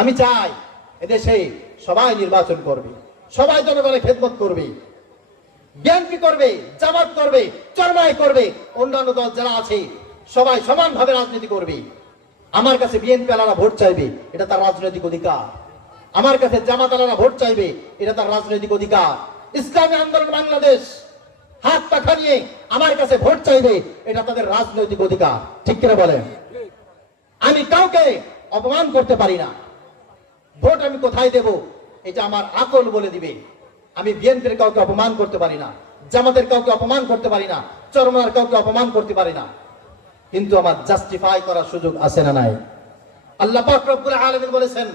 আমি চাই এদেশে সবাই নির্বাচন করবে, সবাই জনগণের খেদমত করবে, বিএনপি করবে, জামাত করবে, চরমাই করবে, অন্যান্য দল যারা আছে সবাই সমানভাবে রাজনীতি করবে। আমার কাছে বিএনপি আলারা ভোট চাইবে, এটা তার রাজনৈতিক অধিকার। আমার কাছে জামাত আলারা ভোট চাইবে, এটা তার রাজনৈতিক অধিকার। ইসলামী আন্দোলন বাংলাদেশ হাত পাখা নিয়ে আমার কাছে ভোট চাইবে, এটা তাদের রাজনৈতিক অধিকার। ঠিক কিনা বলেন? আমি কাউকে অপমান করতে পারি না। ভোট আমি কোথায় দেব এটা আমার আকল বলে দিবে। আমি বিএনপির কাউকে অপমান করতে পারি না, জামাতের কাউকে অপমান করতে পারি না, চরমার কাউকে অপমান করতে পারি না, কিন্তু আমার জাস্টিফাই করার সুযোগ আছে না নাই? আল্লাহ পাক রব্বুল আলামিন বলেছেন,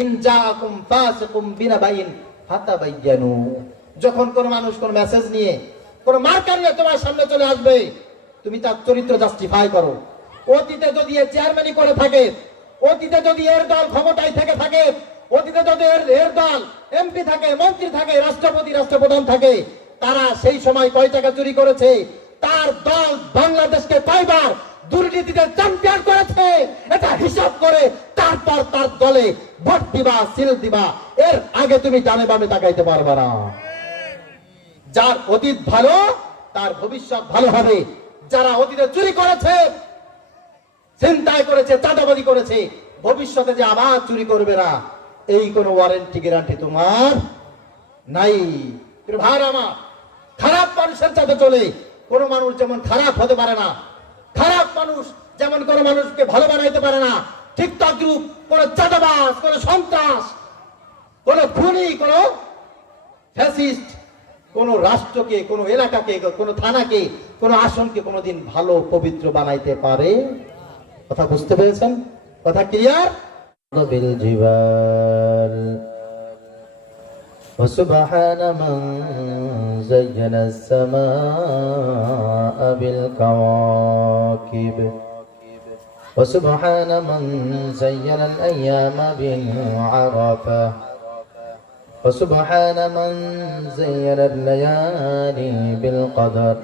ইন জাআকুম ফাসিকুম বিনাবাইন ফাতাবায়ানু। যখন কোন মানুষ কোন মেসেজ নিয়ে, কোন মার্কা নিয়ে তোমার সামনে চলে আসবে, তুমি তার চরিত্র জাস্টিফাই করো। অতীতে যদি এর চেয়ারম্যানই করে থাকে, অতীতে যদি এর দল ক্ষমতায় থেকে থাকে, অতীতে যদি এর দল এমপি থাকে, মন্ত্রী থাকে, রাষ্ট্রপতি রাষ্ট্রপ্রধান থাকে, তারা সেই সময় কয় টাকা চুরি করেছে, তার দল বাংলাদেশকে কয়বার দুর্নীতিতে চ্যাম্পিয়ন করেছে, এটা হিসাব করে তারপর তার দলে ভোট দিবা, সিল দিবা। এর আগে তুমি ডানে বামে তাকাইতে পারবে না। যার অতীত ভালো তার ভবিষ্যৎ ভালো হবে। যারা অতীতে চুরি করেছে, ছিনতাই করেছে, চাঁদাবাজি করেছে, ভবিষ্যতে যে আবার চুরি করবে না, এই কোন ওয়ারেন্টি গ্যারান্টি তোমার নাই। ভাই আমার, খারাপ মানুষের সাথে চলে কোন মানুষ যেমন খারাপ হতে পারে না, খারাপ মানুষ যেমন কোন মানুষকে ভালো বানাইতে পারে না, ঠিক তদ্রূপ কোন চাঁদাবাজ, কোন সন্ত্রাস, কোন খুনি, কোন ফ্যাসিস্ট কোন রাষ্ট্রকে, কোন এলাকাকে, কোন থানাকে, কোন আসনকে কোনদিন ভালো পবিত্র বানাইতে পারে? কথা বুঝতে পেরেছেন? কথা ক্লিয়ার? বিল জিবাল وسبحان من زين السماء بالكواكب وسبحان من زين الأيام بالعرفة وسبحان من زين الليالي بالقدر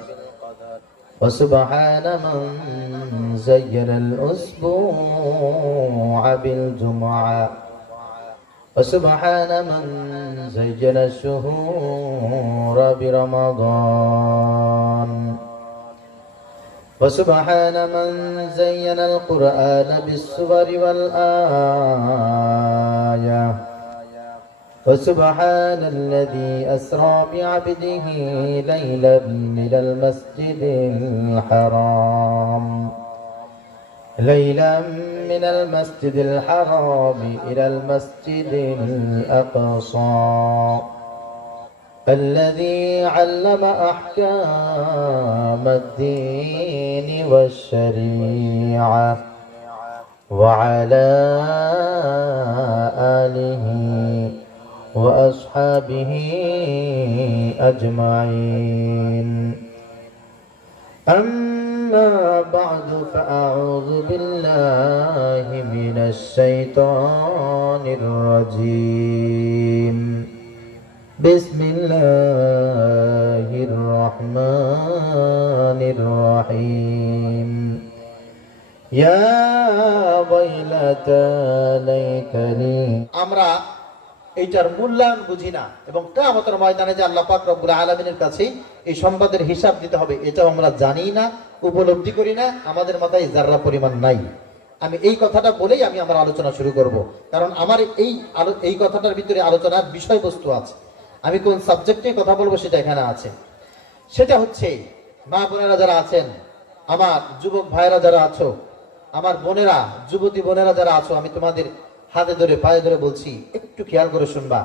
وسبحان من زين الأسبوع بالجمعة وسبحان من زين الشهور برمضان وسبحان من زين القرآن بالسور والآية وسبحان الذي أسرى بعبده ليلا من المسجد الحرام من المسجد الحرام إلى المسجد الأقصى الذي علم أحكام الدين والشريعة وعلى آله وأصحابه أجمعين. أما بعد فأعوذ بالله من الشيطان الرجيم. بسم الله الرحمن الرحيم. يا ويلتى ليتني আমরা এইটার মূল্যায়ন বুঝি না, এবং কিয়ামতের ময়দানে যে আল্লাহ পাক রব্বুল আলামিনের কাছে এই সম্পদের হিসাব দিতে হবে, এটাও আমরা জানি না, উপলব্ধি করি না, আমাদের মাথায় যাররা পরিমাণ নাই। আমি এই কথাটা বলেই আমি আমার আলোচনা শুরু করব, কারণ আমার এই কথাটার ভিতরে আলোচনার বিষয়বস্তু আছে। আমি কোন সাবজেক্টে কথা বলবো সেটা এখানে আছে। সেটা হচ্ছে, মা বোনেরা যারা আছেন, আমার যুবক ভাইয়েরা যারা আছো, আমার বোনেরা, যুবতী বোনেরা যারা আছো, আমি তোমাদের হাতে ধরে পায়ে ধরে বলছি, একটু খেয়াল করে শুনবা।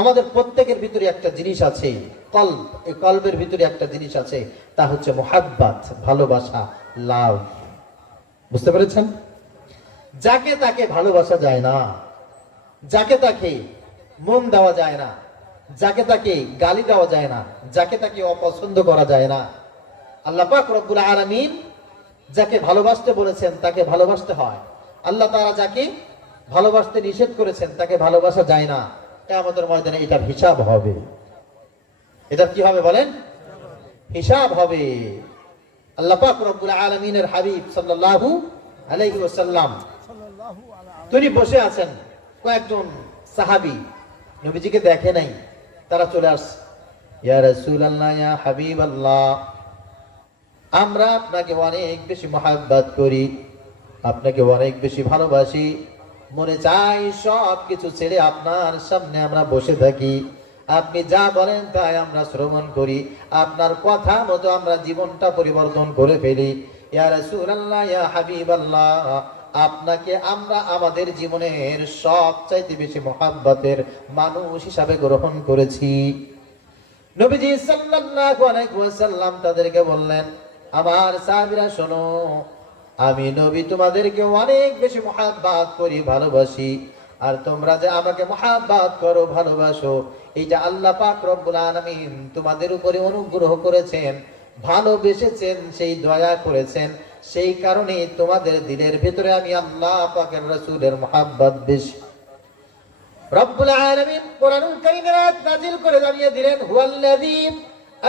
আমাদের প্রত্যেকের ভিতরে একটা জিনিস আছে, কলব। এই কলবের ভিতরে একটা জিনিস আছে, তা হচ্ছে মুহাব্বাত, ভালোবাসা, লাভ। বুঝতে পেরেছেন? যাকে তাকে ভালোবাসা যায় না, যাকে তাকে মন দেওয়া যায় না, যাকে তাকে গালি দেওয়া যায় না, যাকে তাকে অপছন্দ করা যায় না। আল্লাহ পাক রব্বুল আলামিন যাকে ভালোবাসতে বলেছেন তাকে ভালোবাসতে হয়। আল্লাহ তাআলা যাকে ভালোবাসতে নিষেধ করেছেন তাকে ভালোবাসা যায় না। কিয়ামতের ময়দানে এটার হিসাব হবে। এটা কি হবে বলেন? হিসাব হবে। আল্লাহ পাক রব্বুল আলামিনের হাবিব সাল্লাল্লাহু আলাইহি ওয়াসাল্লাম তিনি বসে আছেন, কয়েকজন সাহাবী নবীজিকে দেখে নাই, তারা চলে আসছে, ইয়া রাসূলুল্লাহ, ইয়া হাবিবাল্লাহ, আমরা আপনাকে অনেক বেশি মহব্বত করি, আপনাকে অনেক বেশি ভালোবাসি, মনে চাই সব কিছু ছেড়ে আপনার সামনে আমরা বসে থাকি, আপনি যা বলেন তাই আমরা শ্রবণ করি, আপনার কথা মতো আমরা জীবনটা পরিবর্তন করে ফেলি। ইয়া রাসূলুল্লাহ, ইয়া হাবিবাল্লাহ, আপনাকে আমরা আমাদের জীবনের সবচাইতে বেশি মহব্বতের মানুষ হিসাবে গ্রহণ করেছি। নবীজি সাল্লাল্লাহু আলাইহি ওয়াসাল্লাম তাদেরকে বললেন, আমার সাহাবীরা শোনো, আমি নবী তোমাদেরকে অনেক বেশি মহব্বত করি, ভালোবাসি, আর তোমরা যে আমাকে মহব্বত করো, ভালোবাসো, এটা আল্লাহ পাক রব্বুল আলামিন তোমাদের উপরে অনুগ্রহ করেছেন, ভালোবেসেছেন, সেই দয়া করেছেন, সেই কারণে তোমাদের দিলের ভিতরে আমি আল্লাহ পাকের রাসূলের মহব্বত বেশি। রব্বুল আলামিন কোরআনুল কারীমের আয়াত নাযিল করে জানিয়ে দিলেন, হুয়াল্লাযী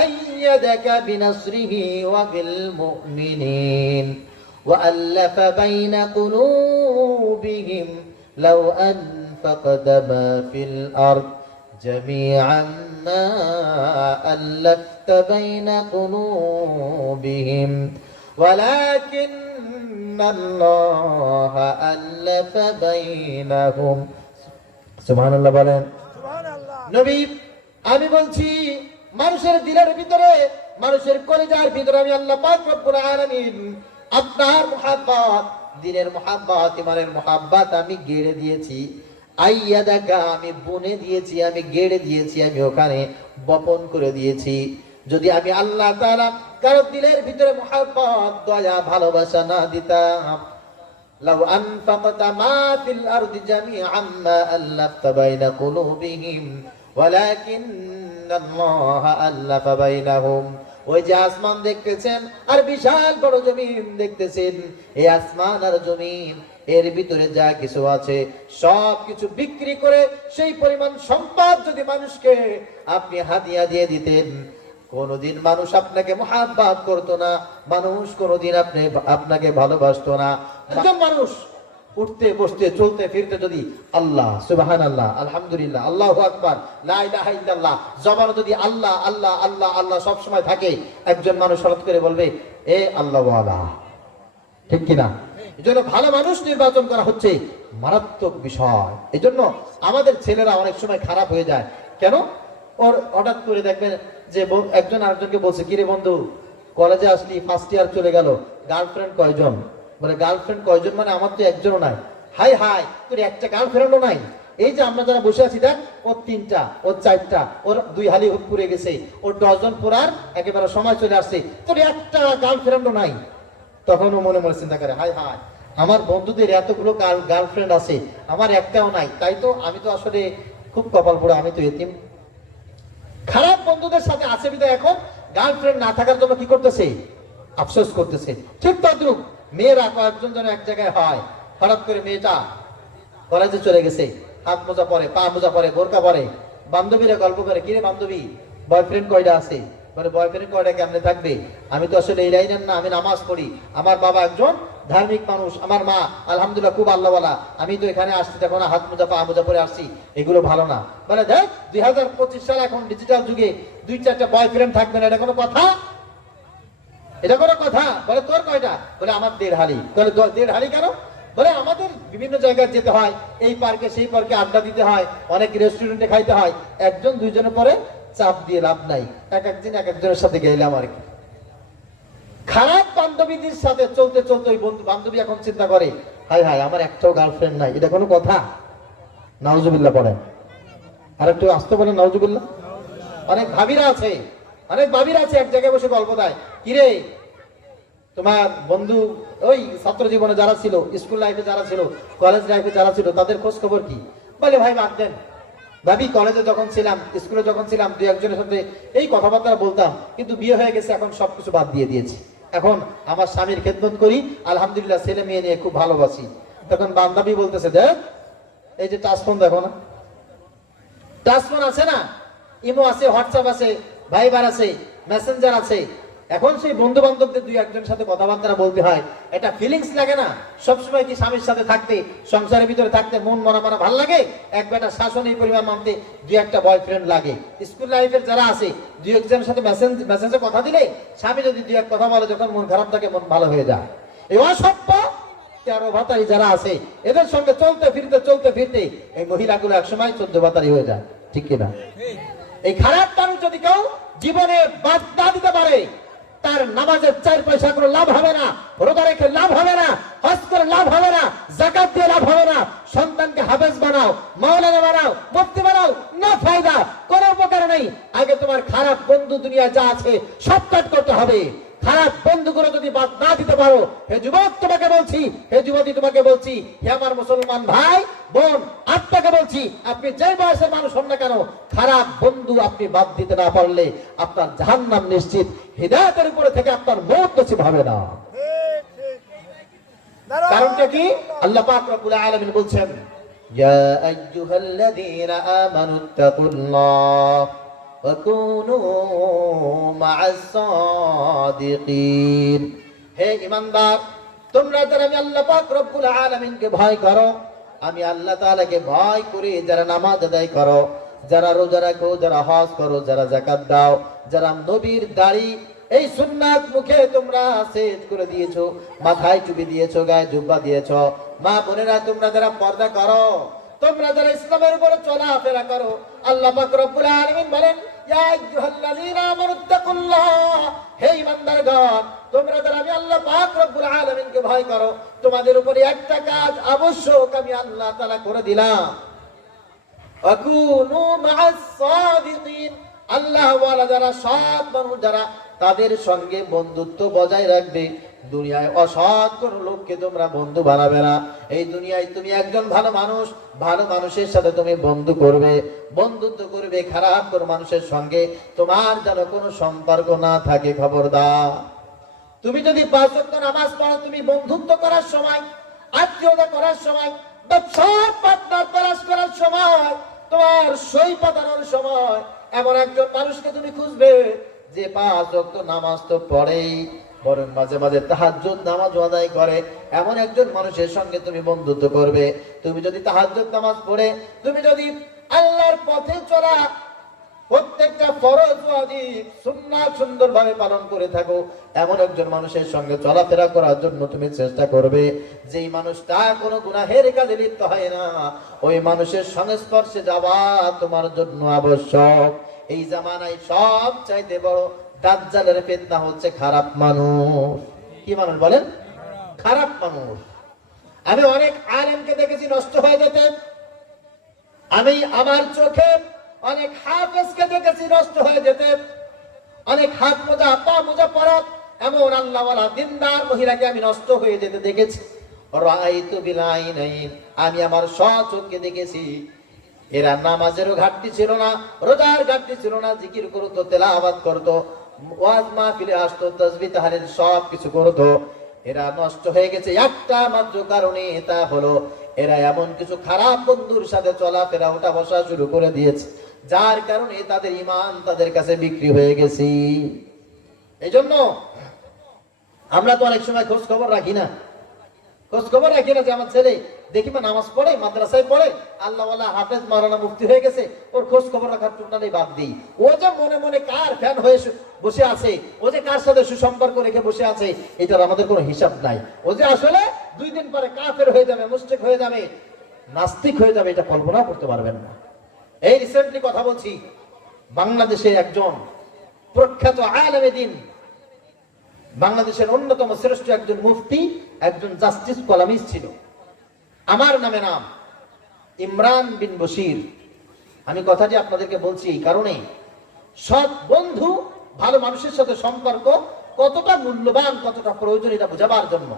আইয়াদাকা বিনাসরিহি ওয়া বিল মুমিনিন ওয়া আল্লাফা বাইনা কুলুবিহিম লাউ আনফাকতা মা ফিল আরদ জামিআন মা আল্লাফতা বাইনা কুলুবিহিম ওয়ালাকিন্নাল্লাহা আল্লাফা বাইনাহুম। সুবহানাল্লাহ বলেন। নবী, আমি বলছি মানুষের দিলের ভিতরে, মানুষের কলিজার ভিতরে আমি আল্লাহ পাক রব্বুল আলামিন আপনার মুহাব্বত, দিনের মুহাব্বত, ইমানের মুহাব্বত আমি গেড়ে দিয়েছি। আইয়াদাকা, আমি বুনে দিয়েছি, আমি গেড়ে দিয়েছি, আমি ওখানে বপন করে দিয়েছি। যদি আমি আল্লাহ তাআলা কারো দিলের ভিতরে মুহাব্বত, দয়া, ভালোবাসা না দিতাম, লাউ আনফাকতা মা ফিল আরদি জামিআন মা আল্লাফতা বাইনা কুলুবিহিম ওয়ালাকিন্নাল্লাহা আল্লাফা বাইনাহুম। ওই যে আসমান দেখতেছেন আর বিশাল বড় জমিন দেখতেছেন, এই আসমান আর জমিন এর ভিতরে যা কিছু আছে সব কিছু বিক্রি করে সেই পরিমাণ সম্পদ যদি মানুষকে আপনি হাদিয়া দিয়ে দিতেন, কোনদিন মানুষ আপনাকে মুহাব্বত করতো না, মানুষ কোনদিন আপনাকে ভালোবাসতো না। একজন মানুষ উঠতে বসতে চলতে ফিরতে যদি আল্লাহ, সুবহানাল্লাহ, আলহামদুলিল্লাহ, আল্লাহু আকবার, লা ইলাহা ইল্লাল্লাহ, জবানে যদি আল্লাহ আল্লাহ আল্লাহ আল্লাহ সব সময় থাকে, একজন মানুষ হঠাৎ করে বলবে এ আল্লাহ ওয়ালা, ঠিক কিনা? এজন্য ভালো মানুষ নির্বাচন করা হচ্ছে মারাত্মক বিষয়। এজন্য আমাদের ছেলেরা অনেক সময় খারাপ হয়ে যায়। কেন? ওর হঠাৎ করে দেখবেন যে একজন আরেকজনকে বলছে, কিরে বন্ধু, কলেজে আসলি, ফার্স্ট ইয়ার চলে গেল, গার্লফ্রেন্ড কয়জন? বলে গার্লফ্রেন্ড কয়জন মানে আমার তো একজনও নাই। হাই হাই, তোর একটা গার্লফ্রেন্ডও নাই? এই যে আমরা যারা বসে আছি, দেখ, ওর 3টা, ওর 4টা, ওর 2 হালি পুড়ে গেছে, ওর 10 জন পুরার একেবারে সময় চলে আসছে, তোর একটা গার্লফ্রেন্ডও নাই। তখন ও মনে মনে চিন্তা করে, হাই হাই, আমার বন্ধুদের এতগুলো গার্লফ্রেন্ড আছে, আমার একটাও নাই, তাই তো আমি তো আসলে খুব কপাল পোড়া, আমি তো এতিম। খারাপ বন্ধুদের সাথে আছে বিধায় এখন গার্লফ্রেন্ড না থাকার জন্য কি করতেছে? আফসোস করতেছে। ঠিক তদ্রুপ মেয়েরা কয়েকজন যেন এক জায়গায় হয়, হঠাৎ করে মেয়েটা কলেজে চলে গেছে, হাত মোজা পরে, পা মোজা পরে, বোরকা পরে, বান্ধবীরা গল্প করে, কিরে বান্ধবী, বয়ফ্রেন্ড কয়টা আছে? বলে বয়ফ্রেন্ড কয়টা কেমনে থাকবে, আমি তো আসলে এই লাইনের না, আমি নামাজ পড়ি, আমার বাবা একজন ধার্মিক মানুষ, আমার মা আলহামদুলিল্লাহ খুব আল্লাহওয়ালা, আমি তো এখানে আসছি তখন হাত মোজা পা মোজা পরে আসছি, এগুলো ভালো না। বলে দেখ, 2025 সাল, এখন ডিজিটাল যুগে 2-4টা বয়ফ্রেন্ড থাকবে না, এটা কোনো কথা? এটা কোনো কথা? বলে তোর কয়টা? বলে আমার 1.5 হালি। বলে 1.5 হালি কেন? বলে আমাদের বিভিন্ন জায়গায় যেতে হয়, এই পার্কে সেই পার্কে আড্ডা দিতে হয়, অনেক রেস্টুরেন্টে খাইতে হয়, একজন দুইজনের পরে চাপ দিয়ে লাভ নাই, এক একদিন এক একজনের সাথে গেলাম আর কি। খারাপ বান্ধবীদের সাথে চলতে চলতে ওই বন্ধু বান্ধবী এখন চিন্তা করে, হাই হাই, আমার একটাও গার্লফ্রেন্ড নাই, এটা কোনো কথা? নাউজুবিল্লাহ পড়েন, আর একটু আসতে বলেন নাউজুবিল্লাহ। অনেক ভাবিরা আছে, অনেক ভাবিরা আছে, এক জায়গায় বসে গল্প দেয়, কিরে তোমার বন্ধু ওই ছাত্র জীবনে যারা ছিল, স্কুল লাইফে যারা ছিল, কলেজ লাইফে যারা ছিল, তাদের খোঁজ খবর কি? বলে ভাই বাদ দেন, ভাবি কলেজে যখন ছিলাম, স্কুলে যখন ছিলাম, 2-1জনের সাথে এই কথাবার্তা বলতাম, কিন্তু বিয়ে হয়ে গেছে, এখন সবকিছু বাদ দিয়ে দিয়েছি, এখন আমার স্বামীর খেদমত করি, আলহামদুলিল্লাহ, ছেলে মেয়ে নিয়ে খুব ভালোবাসি। তখন বান্ধবী বলতেছে, দেখ এই যে টাচফোন দেখো না, টাচফোন আছে না, ইমো আছে, হোয়াটসঅ্যাপ আছে, ভাইবার আছে, মেসেঞ্জার আছে, এখন সেই বন্ধু বান্ধবদের দুই একজনের সাথে কথাবার্তা বলতে হয়, এটা ফিলিংস লাগে না? সবসময় কি স্বামীর সাথে থাকতে, সংসারের ভিতরে থাকতে মন মনা মনা ভাল লাগে? এক বেটা শাসন এই পরিবার মানতে দুই একটা বয়ফ্রেন্ড লাগে। স্কুল লাইফের যারা আছে দুই একজনের সাথে মেসেজে কথা দিলে স্বামী যদি দুই এক কথা বলে, যখন মন খারাপ থাকে মন ভালো হয়ে যায়। এই অসভ্য 13 ভাতারি যারা আছে এদের সঙ্গে চলতে ফিরতে এই মহিলাগুলো একসময় 14 ভাতারি হয়ে যায়, ঠিক কিনা? এই খারাপ মানুষ যদি কেউ জীবনে বাদ না দিতে পারে, তার নামাজের 4 পয়সা করে লাভ হবে না, রোজা রেখে লাভ হবে না, হজ করে লাভ হবে না, যাকাত দিয়ে লাভ হবে না। সন্তানকে হাফেজ বানাও, মাওলানা বানাও, মুফতি বানাও, না ফায়দা, কোনো উপকার নেই। আগে তোমার খারাপ বন্ধু দুনিয়া যা আছে সব কাট করতে হবে। খারাপ বন্ধুগুলো যদি বাদ না দিতে পারো, হে যুবক তোমাকে বলছি, হে যুবতী তোমাকে বলছি, হে আমার মুসলমান ভাই বোন আপনাকে বলছি, আপনি যে বয়সের মানুষ হন না কেন, খারাপ বন্ধু আপনি বাদ দিতে না পারলে আপনার জাহান্নাম নিশ্চিত। হিদায়াতের উপরে থেকে আপনার মওত নসিব হবে না। কারণটা কি? আল্লাহ পাক রব্বুল আলামিন বলছেন, ইয়া আইয়ুহাল্লাযীনা আমানুত্তাকুল্লাহ ওয়া কুনু মা'আস সাদিকিন। হে ঈমানদার, তোমরা যারা আমি আল্লাহ পাক রব্বুল আলামিনকে ভয় করো, আমি আল্লাহ তাআলাকে ভয় করি, যারা নামাজ আদায় করো, যারা রোজা রাখো, যারা হজ করো, যারা যাকাত দাও, যারা নবীর দাড়ি এই সুন্নাত মুখে তোমরা সেট করে দিয়েছো, মাথায় টুপি দিয়েছো, গায়ে জুব্বা দিয়েছো, মা বোনেরা তোমরা যারা পর্দা করো, তোমরা যারা ইসলামের উপরে চলাফেরা করো, আল্লাহ পাক রব্বুল আলামিন বলেন, ইয়া আইয়ুহাল্লাযীনা আমানুত্তাকুল্লাহ, হে ঈমানদারগণ, তোমরা যারা আমি আল্লাহ পাক রব্বুল আলামিনকে ভয় করো, তোমাদের উপরে একটা কাজ আবশ্যক আমি আল্লাহ তাআলা করে দিলাম, ওয়া কুনু মা'আস সাদিকিন। আল্লাহ ওয়ালা যারা সৎ মানুষ যারা, তাদের সঙ্গে বন্ধুত্ব বজায় রাখবে। দুনিয়ায় অসৎ কোন লোককে তোমরা বন্ধু বানাবে না। এই দুনিয়ায় তুমি একজন ভালো মানুষ, ভালো মানুষের সাথে তুমি বন্ধু করবে, বন্ধুত্ব করবে। খারাপ কোন মানুষের সঙ্গে তোমার যেন কোনো সম্পর্ক না থাকে, খবরদার। তুমি যদি 5 ওয়াক্ত নামাজ পড়ো, তুমি বন্ধুত্ব করার সময়, আত্মীয়তা করার সময়, ব্যবসার পার্টনার তালাশ করার সময়, তোমার সই পাতানোর সময় এমন একজন মানুষকে তুমি খুঁজবে যে 5 ওয়াক্ত নামাজ তো পড়েই, বরং মাঝে মাঝে তাহাজ্জুদ নামাজ আদায় করে। এমন একজন মানুষের সঙ্গে তুমি বন্ধুত্ব করবে। তুমি যদি তাহাজ্জুদ নামাজ পড়ে, তুমি যদি আল্লাহর পথে চলা প্রত্যেকটা ফরজ ওয়াজিব সুন্নাত সুন্দরভাবে পালন করে থাকো, এমন একজন মানুষের সঙ্গে চলাফেরা করার জন্য তুমি চেষ্টা করবে। যেই মানুষটা কোনো গুনাহের কাজে লিপ্ত হয় না, ওই মানুষের সংস্পর্শে যাওয়া তোমার জন্য আবশ্যক। এই জামানায় সব চাইতে বড় দাজ্জালের ফিতনা হচ্ছে খারাপ মানুষ। কি মানুষ বলেন? খারাপ মানুষ। আমি অনেক আলেমকে দেখেছি নষ্ট হয়ে যেতে, আমি আমার চোখে অনেক হাফেজকে দেখেছি নষ্ট হয়ে যেতে, অনেক হাত মোজা পা মোজা পরা এমন আল্লাহওয়ালা দিনদার মহিলাকে আমি নষ্ট হয়ে যেতে দেখেছি। রাআইতু বিল আইনাইন, আমি আমার স্বচক্ষে দেখেছি। এরা নামাজেরও ঘাটতি ছিল না, রোজার ঘাটতি ছিল না, জিকির করতো, তেলাওয়াত করতো, ওয়াজ মাহফিলে আসতো, তাসবিহ তাহলিল সব কিছু করতো। এরা নষ্ট হয়ে গেছে একটা মাত্র কারণে, তা হলো এরা এমন কিছু খারাপ বন্ধুর সাথে চলাফেরা ওঠা বসা শুরু করে দিয়েছে, যার কারণে তাদের ঈমান তাদের কাছে বিক্রি হয়ে গেছে। এই জন্য আমরা তো অনেক সময় খোঁজ খবর রাখি না, যে আমার ছেলে দেখি বা নামাজ পড়ে, মাদ্রাসায় পড়ে, আল্লাহওয়ালা হাফেজ মাওলানা মুফতি হয়ে গেছে, ওর খোঁজ খবর রাখার টোটালি বাদ দিই। ও যে মনে মনে কার ফ্যান হয়ে বসে আছে, ও যে কার সাথে সুসম্পর্ক রেখে বসে আছে, এটার আমাদের কোনো হিসাব নাই। ও যে আসলে 2 দিন পরে কাফের হয়ে যাবে, মুশরিক হয়ে যাবে, নাস্তিক হয়ে যাবে, এটা কল্পনা করতে পারবেন না। এই রিসেন্টলি কথা বলছি, বাংলাদেশে একজন প্রখ্যাত আলেমে দ্বীন, বাংলাদেশের অন্যতম শ্রেষ্ঠ একজন মুফতি, একজন জাস্টিস কলামিস্ট ছিল। আমার নামে নাম ইমরান বিন বশির। আমি কথাটি আপনাদেরকে বলছি এই কারণে, সৎ বন্ধু ভালো মানুষের সাথে সম্পর্ক কতটা মূল্যবান, কতটা প্রয়োজন, এটা বোঝাবার জন্য।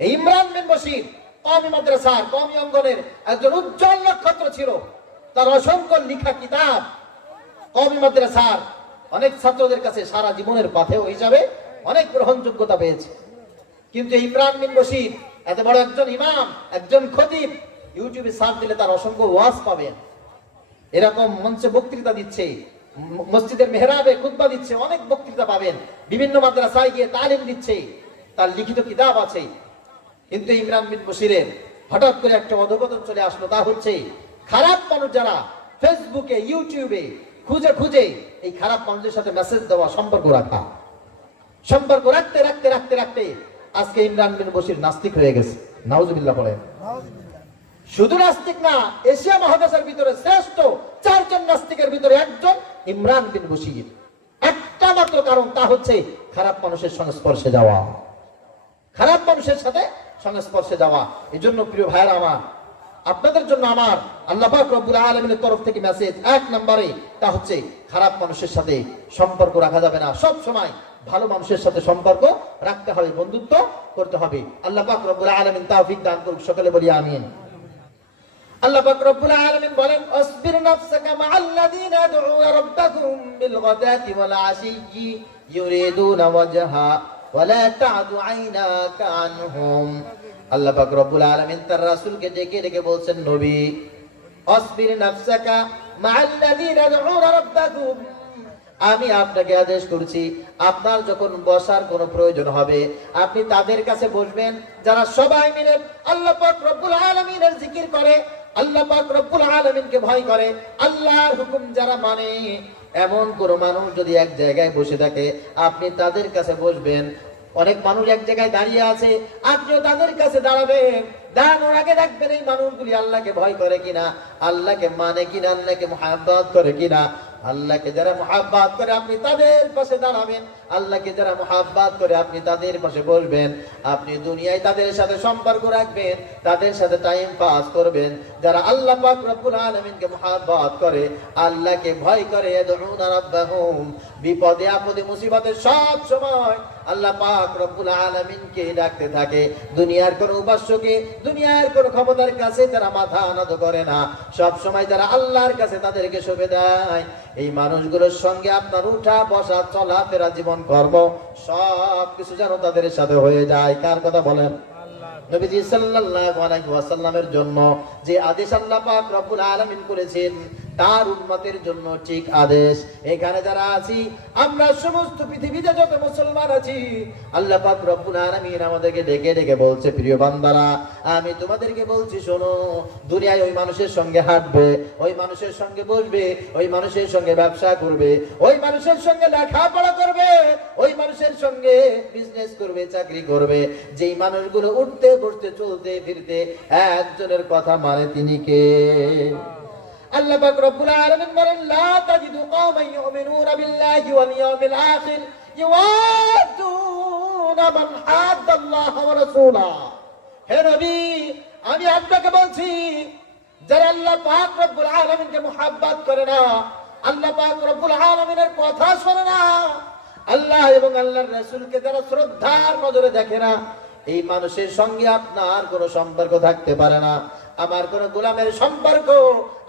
এই ইমরান বিন বশির কওমি মাদ্রাসার, কওমি অঙ্গনের একজন উজ্জ্বল নক্ষত্র ছিল। তার অসংখ্য লেখা কিতাব কওমি মাদ্রাসার অনেক ছাত্রদের কাছে সারা জীবনের পাথেয় হিসাবে অনেক গ্রহণযোগ্যতা পেয়েছে। কিন্তু ইমরান বিন বশির এত বড় একজন ইমাম, একজন খতিব, ইউটিউবে সার্চ দিলে তার অসংখ্য ওয়াজ পাবেন। এরকম মঞ্চে বক্তৃতা দিচ্ছে, মসজিদের মেহরাবে খুতবা দিচ্ছে, অনেক বক্তৃতা পাবেন, বিভিন্ন মাদ্রাসায় গিয়ে তালিম দিচ্ছে, তার লিখিত কিতাব আছে। কিন্তু ইমরান বিন বশিরের হঠাৎ করে একটা অধঃপতন চলে আসলো, তা হচ্ছে খারাপ মানুষ যারা ফেসবুকে ইউটিউবে খুঁজে খুঁজে এই খারাপ মানুষদের সাথে মেসেজ দেওয়া, সম্পর্ক রাখা, সম্পর্ক রাখতে রাখতে রাখতে রাখতে আজকে ইমরান বিন বশির নাস্তিক হয়ে গেছে। নাউজুবিল্লাহ পড়েন। শুধু নাস্তিক না, এশিয়া মহাদেশের ভিতরে শ্রেষ্ঠ 4 জন নাস্তিকের ভিতরে একজন ইমরান বিন বশির। একটা মাত্র কারণ, তা হচ্ছে খারাপ মানুষের সংস্পর্শে যাওয়া, খারাপ মানুষের সাথে সংস্পর্শে যাওয়া। এই জন্য প্রিয় ভাইরা আমার, আপনাদের জন্য আমার আল্লাহ পাক রব্বুল আলামিনের তরফ থেকে মেসেজ 1 নম্বরে, তা হচ্ছে খারাপ মানুষের সাথে সম্পর্ক রাখা যাবে না। সব সময় ভালো মানুষের সাথে সম্পর্ক রাখতে হবে, বন্ধুত্ব করতে হবে। আল্লাহ পাক রব্বুল আলামিন তৌফিক দান করুক, সকলে বলি আমিন। আল্লাহ পাক রব্বুল আলামিন বলেন, আসবির নাফসাকা মাআল্লাযীনা ইয়াদউনা রাব্বাকুম বিল গাদাতি ওয়াল আশিয়্যি ইউরিদুনা ওয়াজহা ওয়ালা তা'দু আইনাকা আনহুম। আল্লাহ পাক রব্বুল আলামিন তার রাসূলকে ডেকে ডেকে বলছেন, নবী, আসবির নাফসাকা মাআল্লাযীনা ইয়াদউনা রাব্বাকুম, আমি আপনাকে আদেশ করছি, আপনার যখন বসার কোনো প্রয়োজন হবে আপনি তাদের কাছে বসবেন যারা সবাই মিলে আল্লাহ পাক রব্বুল আলামিনের জিকির করে, আল্লাহ পাক রব্বুল আলামিনকে ভয় করে, আল্লাহর হুকুম যারা মানে। এমন কোন মানুষ যদি এক জায়গায় বসে থাকে আপনি তাদের কাছে বসবেন। অনেক মানুষ এক জায়গায় দাঁড়িয়ে আছে, আপনিও তাদের কাছে দাঁড়াবেন। দাঁড়ানোর আগে দেখবেন এই মানুষগুলি আল্লাহকে ভয় করে কিনা, আল্লাহকে মানে কিনা, আল্লাহকে মুহাব্বত করে কিনা। আল্লাহকে যারা মুহাব্বত করে আপনি তাদের পাশে দাঁড়াবেন, আল্লাহকে যারা মুহাব্বত করে আপনি তাদের পাশে বসবেন। আপনি দুনিয়ায় তাদের সাথে সম্পর্ক রাখবেন, তাদের সাথে টাইম পাস করবেন। যারা আল্লাহ পাক রব্বুল আলামিনকে মুহাব্বত করে, আল্লাহকে ভয় করে, ইয়াদউনা রাব্বাহুম, বিপদে আপদে মুসিবতে সব সময় আল্লাহ পাক রব্বুল আলামিনকে ডাকতে থাকে। দুনিয়ার কোন উপাস্যকে, দুনিয়ার কোন ক্ষমতার কাছে তারা মাথা নত করে না, সব সময় যারা আল্লাহর কাছে তাদেরকে সঁপে দেয়। এই মানুষগুলোর সঙ্গে আপনার উঠা বসা চলাফেরা জীবন কর্ম সব কিছু যেন তাদের সাথে হয়ে যায়। কার কথা বলেন? নবীজি সাল্লাল্লাহু আলাইহি ওয়াসাল্লামের জন্য যে আদেশ আল্লাহ পাক রব্বুল আলামিন করেছেন, তার উম্মতের জন্য ঠিক আদেশ। এখানে যারা আছি আমরা সমস্ত পৃথিবীতে যত মুসলমান আছি, আল্লাহ পাক রব্বুল আলামিন আমাদেরকে ডেকে ডেকে বলছে, প্রিয় বান্দারা, আমি তোমাদেরকে বলছি শোনো, দুনিয়ায় ওই মানুষের সঙ্গে হাঁটবে, ওই মানুষের সঙ্গে বসবে, ওই মানুষের সঙ্গে ব্যবসা করবে, ওই মানুষের সঙ্গে লেখাপড়া করবে, ওই মানুষের সঙ্গে বিজনেস করবে, চাকরি করবে। যেই মানুষগুলো উঠতে বসতে চলতে ফিরতে একজনের কথা মানে, তিনি কে? আল্লাহ পাক রব্বুল আলামিন বলেন, লা তাজিদু কওমান ইউমিনুনা বিল্লাহি ওয়াল ইয়াউমিল আখির ইউআদুনা মান হাদাল্লাহ ওয়া রাসূলাহ। হে নবী, আমি আপনাকে বলছি, যারা আল্লাহ পাক রব্বুল আলামিনকে মুহাব্বত করে না, আল্লাহ পাক রব্বুল আলামিনের কথা শোনে না, আল্লাহ এবং আল্লাহর রাসূলকে যারা শ্রদ্ধার নজরে দেখে না, এই মানুষের সঙ্গে আপনার কোনো সম্পর্ক থাকতে পারে না। আমার কোন গোলামের সম্পর্ক,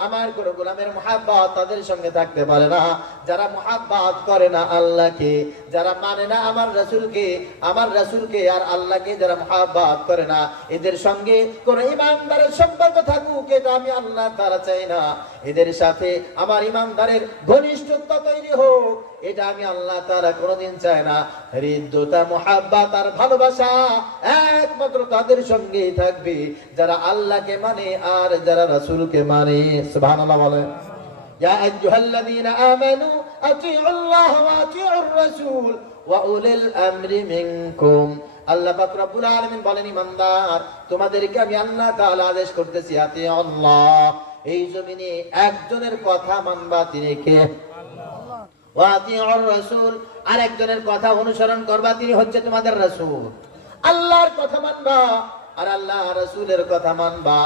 আমার কোন গোলামের মুহাব্বত তাদের সঙ্গে থাকতে পারে না। যারা মুহাব্বত করে না আল্লাহকে, যারা মানে না আমার রাসূলকে, আমার রাসূলকে আর আল্লাহকে যারা মুহাব্বত করে না, এদের সঙ্গে কোন ঈমানদারের সম্পর্ক থাকুক, এটা আমি আল্লাহ তাআলা চাই না। এদের সাথে আমার ঈমানদারের ঘনিষ্ঠতা তৈরি হোক, এটা আমি আল্লাহ তাআলা কোনোদিন চাই না। হৃদ্যতা, মুহাব্বত আর ভালোবাসা একমাত্র তাদের সঙ্গেই থাকবে যারা আল্লাহকে মানে আর যারা রাসূলকে মানে। সুবহানাল্লাহ বলেন। ইয়া আইয়ুহাল্লাযীনা আমানু আতিউল্লাহ ওয়া আতিউর রাসূল ওয়া উলিল আমরি মিনকুম। আল্লাহ পাক রব্বুল আলামিন বলেন, ইমানদার, তোমাদেরকে আমি আল্লাহ তাআলা আদেশ করতেছি, আতিউল্লাহ, এই জমিনে একজনের কথা মানবা, তিনি কে? আল্লাহ। ওয়া আতিউর রাসূল, আরেকজনের কথা অনুসরণ করবা, তিনি হচ্ছে তোমাদের রাসূল। আল্লাহর কথা মানবা আর আল্লাহ রাসূলের কথা মানবা,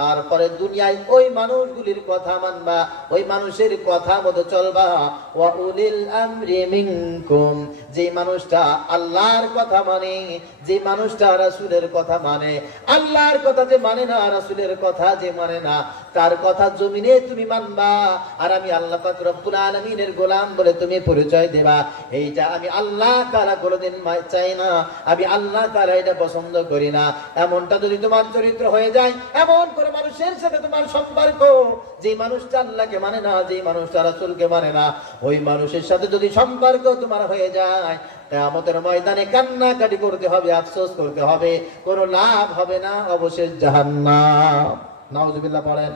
তারপরে দুনিয়ায় ওই মানুষগুলির কথা মানবা, ওই মানুষের কথা মতো চলবা। ওয়া উলিল আমরি মিনকুম, যে মানুষটা আল্লাহর কথা মানে, যে মানুষটা রাসূলের কথা মানে, আল্লাহর কথা যে মানে না, রাসূলের কথা যে মানে না, তার কথা জমিনে তুমি মানবা আর আমি আল্লাহ পাক রব্বুল আলামিনের গোলাম বলে তুমি পরিচয় দেবা। এইটা আমি আল্লাহ তাআলা কোনোদিন চাই না, আমি আল্লাহ তাআলা এটা পছন্দ করি না। এমনটা যদি তোমার চরিত্র হয়ে যায়, এমন করে মানুষের সাথে তোমার সম্পর্ক, যে মানুষটা আল্লাহকে মানে না, যে মানুষটা রাসূলকে মানে না, ওই মানুষের সাথে যদি সম্পর্ক তোমার হয়ে যায়, কিয়ামতের ময়দানে কান্নাকাটি করতে হবে, আফসোস করতে হবে, কোনো লাভ হবে না, অবশেষ জাহান্নাম। নাউজুবিল্লাহ পড়েন।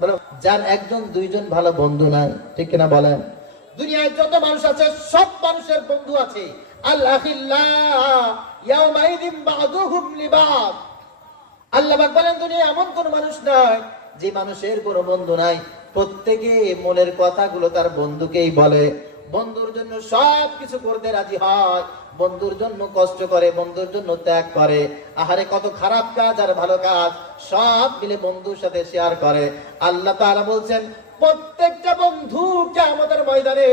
বলো, যার একজন দুইজন ভালো বন্ধু নাই, ঠিক কিনা বলেন? দুনিয়ায় যত মানুষ আছে সব মানুষের বন্ধু আছে। আল আখিল্লাহ ইয়াউমাইযিন বা'দুহুম লিবা'দ। আল্লাহ পাক বলেন, দুনিয়ায় এমন কোন মানুষ নাই যে মানুষের কোনো বন্ধু নাই। প্রত্যেকে মনের কথাগুলো তার বন্ধুকেই বলে, বন্ধুর জন্য সব কিছু করতে রাজি হয়, বন্ধুর জন্য কষ্ট করে, বন্ধুর জন্য ত্যাগ করে। আহারে কত খারাপ কাজ আর ভালো কাজ সব মিলে বন্ধুর সাথে শেয়ার করে। আল্লাহ তাআলা বলছেন, প্রত্যেকটা বন্ধু কিয়ামতের ময়দানে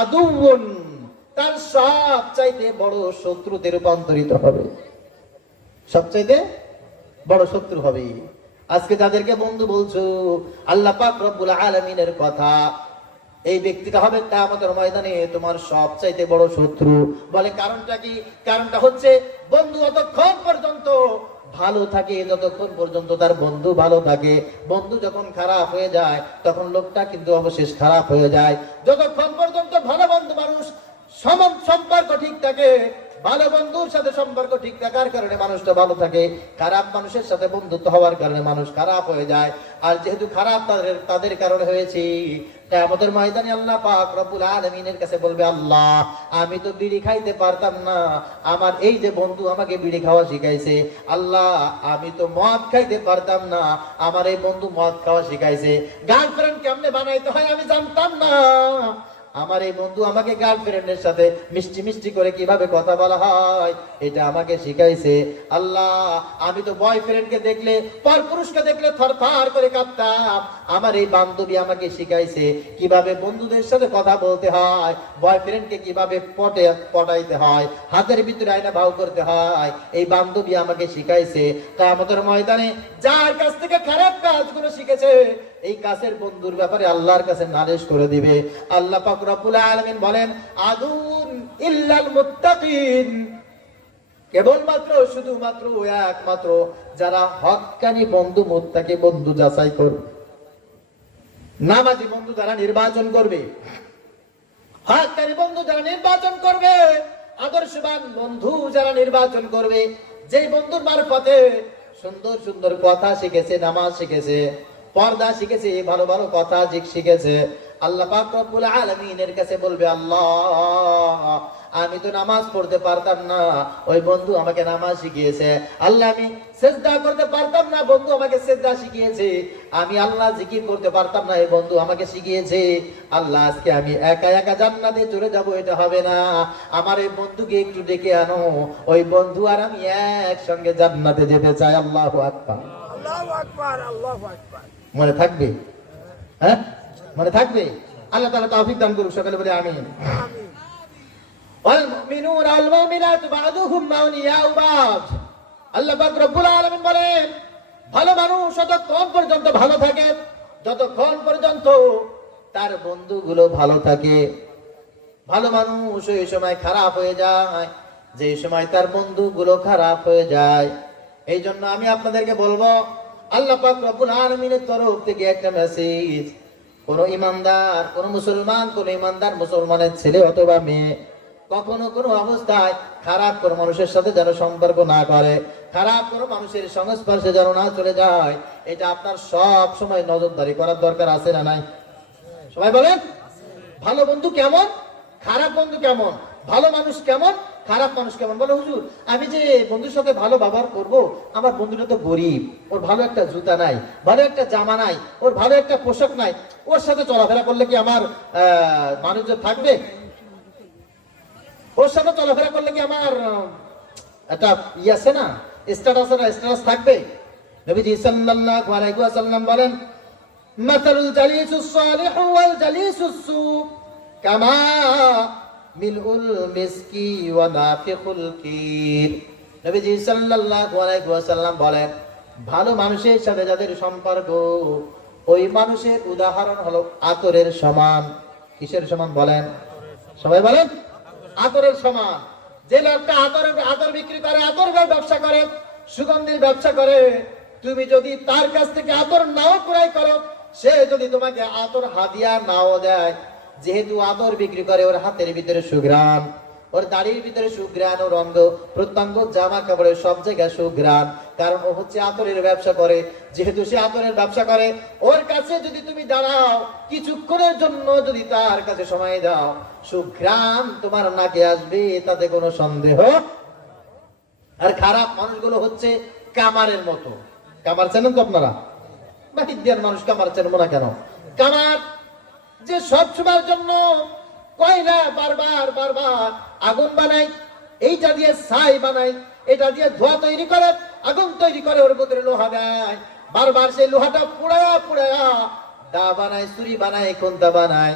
আদুউন, তার সবচাইতে বড় শত্রুতে রূপান্তরিত হবে, সবচাইতে বড় শত্রু হবে। আজকে যাদেরকে বন্ধু বলছো, আল্লাহ পাক রব্বুল আলামিনের কথা, এই ব্যক্তিটা হবে কিয়ামতের ময়দানে তোমার সবচাইতে বড় শত্রু। বলে কারণটা কি? কারণটা হচ্ছে বন্ধু যতক্ষণ পর্যন্ত ভালো থাকে, যতক্ষণ পর্যন্ত তার বন্ধু ভালো থাকে, বন্ধু যখন খারাপ হয়ে যায় তখন লোকটা কিন্তু অবশেষ খারাপ হয়ে যায়। যতক্ষণ পর্যন্ত ভালো বন্ধু মানুষ সম্পর্ক ঠিক থাকে, ভালো বন্ধুর সাথে সম্পর্ক ঠিক থাকার কারণে মানুষটা ভালো থাকে, খারাপ মানুষের সাথে বন্ধুত্ব হওয়ার কারণে মানুষ খারাপ হয়ে যায়। আর যেহেতু খারাপ তাদের কারণে হয়েছে, কিয়ামতের ময়দানে আল্লাহ পাক রব্বুল আলামিনের কাছে বলবে, আল্লাহ আমি তো বিড়ি খাইতে পারতাম না, আমার এই যে বন্ধু আমাকে বিড়ি খাওয়া শিখাইছে। আল্লাহ আমি তো মদ খাইতে পারতাম না, আমার এই বন্ধু মদ খাওয়া শিখাইছে। গার্লফ্রেন্ড কেমনে বানাইতে হয় আমি জানতাম না, আমার এই বন্ধু আমাকে গার্লফ্রেন্ডের সাথে মিষ্টি মিষ্টি করে কিভাবে কথা বলা হয় এটা আমাকে শিখাইছে। আল্লাহ আমি তো বয়ফ্রেন্ডকে দেখলে, পরপুরুষকে দেখলে থরথর করে কাঁপতাম, আমার এই বান্ধবী আমাকে শিখাইছে কিভাবে বন্ধুদের সাথে কথা বলতে হয়, বয়ফ্রেন্ডকে কিভাবে পটাইতে হয়, হাতের ভিতরে আয়না ভাও করতে হয়, এই বান্ধবী আমাকে শিখাইছে। কিয়ামতের ময়দানে যার কাছ থেকে খারাপ কাজগুলো শিখেছে, এই কাছের বন্ধুর ব্যাপারে আল্লাহর কাছে নালিশ করে দিবে। আল্লাহ পাক রব্বুল আলামিন বলেন, আদুন ইল্লাল মুত্তাকিন, কেবলমাত্র শুধুমাত্র একমাত্র যারা হক্কানি বন্ধু, মুত্তাকি বন্ধু যাচাই করবে, নামাজি বন্ধু যারা নির্বাচন করবে, হক্কানি বন্ধু যারা নির্বাচন করবে, আদর্শবান বন্ধু যারা নির্বাচন করবে, যেই বন্ধুর মারফতে সুন্দর সুন্দর কথা শিখেছে, নামাজ শিখেছে, পর্দা শিখেছে, ভালো ভালো কথা শিখেছে, আল্লাহ পাক রব্বুল আলামিনের কাছে বলবে, আল্লাহ আমি তো নামাজ পড়তে পারতাম না, ওই বন্ধু আমাকে নামাজ শিখিয়েছে। আল্লাহ আমি সিজদা করতে পারতাম না, বন্ধু আমাকে সিজদা শিখিয়েছে। আমি আল্লাহ জিকির করতে পারতাম না, এই বন্ধু আমাকে শিখিয়েছে। আল্লাহ আজকে আমি একা একা জান্নাতে চলে যাব, এটা হবে না, আমার এই বন্ধুকে একটু ডেকে আনো, ওই বন্ধু আর আমি একসঙ্গে জান্নাতে যেতে চাই। আল্লাহু আকবার, আল্লাহু আকবার, আল্লাহু আকবার। মনে থাকবে? হ্যাঁ মনে থাকবে? আল্লাহ তাআলা তৌফিক দান করুন, সকলে বলে আমিন। আমিন। ওয়াল মুমিনুনা ওয়াল মুমিনাতু বা'দুহুম আউলিয়াউ বা'দ। আল্লাহ পাক রব্বুল আলামিন বলেন, ভালো মানুষ যতক্ষণ পর্যন্ত ভালো থাকে, যতক্ষণ পর্যন্ত তার বন্ধুগুলো ভালো থাকে, ভালো মানুষ ওই সময় খারাপ হয়ে যায় যে সময় তার বন্ধুগুলো খারাপ হয়ে যায়। এই জন্য আমি আপনাদেরকে বলবো, আল্লাহ পাক রব্বুল আলামিনের তরফ থেকে একটা মেসেজ, কোন ইমানদার, কোন মুসলমান, কোন ইমানদার মুসলমানের ছেলে অথবা মেয়ে কখনো কোনো অবস্থায় খারাপ কোন মানুষের সাথে যেন সম্পর্ক না করে, খারাপ কোন মানুষের সংস্পর্শে যেন না চলে যায়। এটা আপনার সব সময় নজরদারি করার দরকার আছে না নাই? সবাই বলেন, ভালো বন্ধু কেমন, খারাপ বন্ধু কেমন, ভালো মানুষ কেমন, খারাপ মানুষ কেমন? বলে হুজুর আমি যে বন্ধুর সাথে ভালো ব্যবহার করব, আমার বন্ধুটা তো গরিব, ওর ভালো একটা জুতা নাই, ভালো একটা জামা নাই, ওর ভালো একটা পোশাক নাই, ওর সাথে চলাফেরা করলে কি আমার মানুষজন থাকবে? ওর সাথে চলাফেরা করলে কি আমার একটা ই আছে না, স্ট্যাটাস না, স্ট্যাটাস থাকবে? নবীজি সাল্লাল্লাহু আলাইহি ওয়াসাল্লাম বলেন, মাসালুল জালিসুস সালিহু ওয়াল জালিসুস সু কামা মিলউল মিসকি ওয়া নাফিকুল কির। নবীজি সাল্লাল্লাহু আলাইহি ওয়াসাল্লাম বলেন, ভালো মানুষের সাথে যাদের সম্পর্ক, ওই মানুষের উদাহরণ হলো আতরের সমান। কিসের সমান বলেন? সবাই বলেন, আতরের সমান। যে লোকটা আতর বিক্রি করে, আতর ব্যবসা করে, সুগন্ধির ব্যবসা করে, তুমি যদি তার কাছ থেকে আতর নাও ক্রয় করো, সে যদি তোমাকে আতর হাদিয়া নাও দেয়, যেহেতু আতর বিক্রি করে, ওর হাতের ভিতরে সুঘ্রাণ, ওর দাড়ির ভিতরে সুঘ্রাণ, ওর অঙ্গ প্রত্যঙ্গ জামা কাপড়ের সব জায়গায় সুঘ্রাণ, কারণ ও হচ্ছে আতরের ব্যবসা করে। যেহেতু সে আতরের ব্যবসা করে, ওর কাছে যদি তুমি দাঁড়াও, কিছুক্ষণের জন্য যদি তার কাছে সময় দাও, সুঘ্রাণ তোমার নাকে আসবে, তাতে কোনো সন্দেহ। আর খারাপ মানুষগুলো হচ্ছে কামারের মতো। কামার চেনেন তো আপনারা? বাহির মানুষ কামার চেনবো না কেন? কামার যে সব সময়ের জন্য কয়লা বারবার বারবার আগুন বানায়, এইটা দিয়ে ছাই বানায়, এটা দিয়ে ধোঁয়া তৈরি করে, আগুন তৈরি করে, ওর ভিতরে লোহা দেয়, বারবার সেই লোহাটা পুড়ায়া পুড়ায়া দা বানায়, ছুরি বানায়, কোনটা বানায়।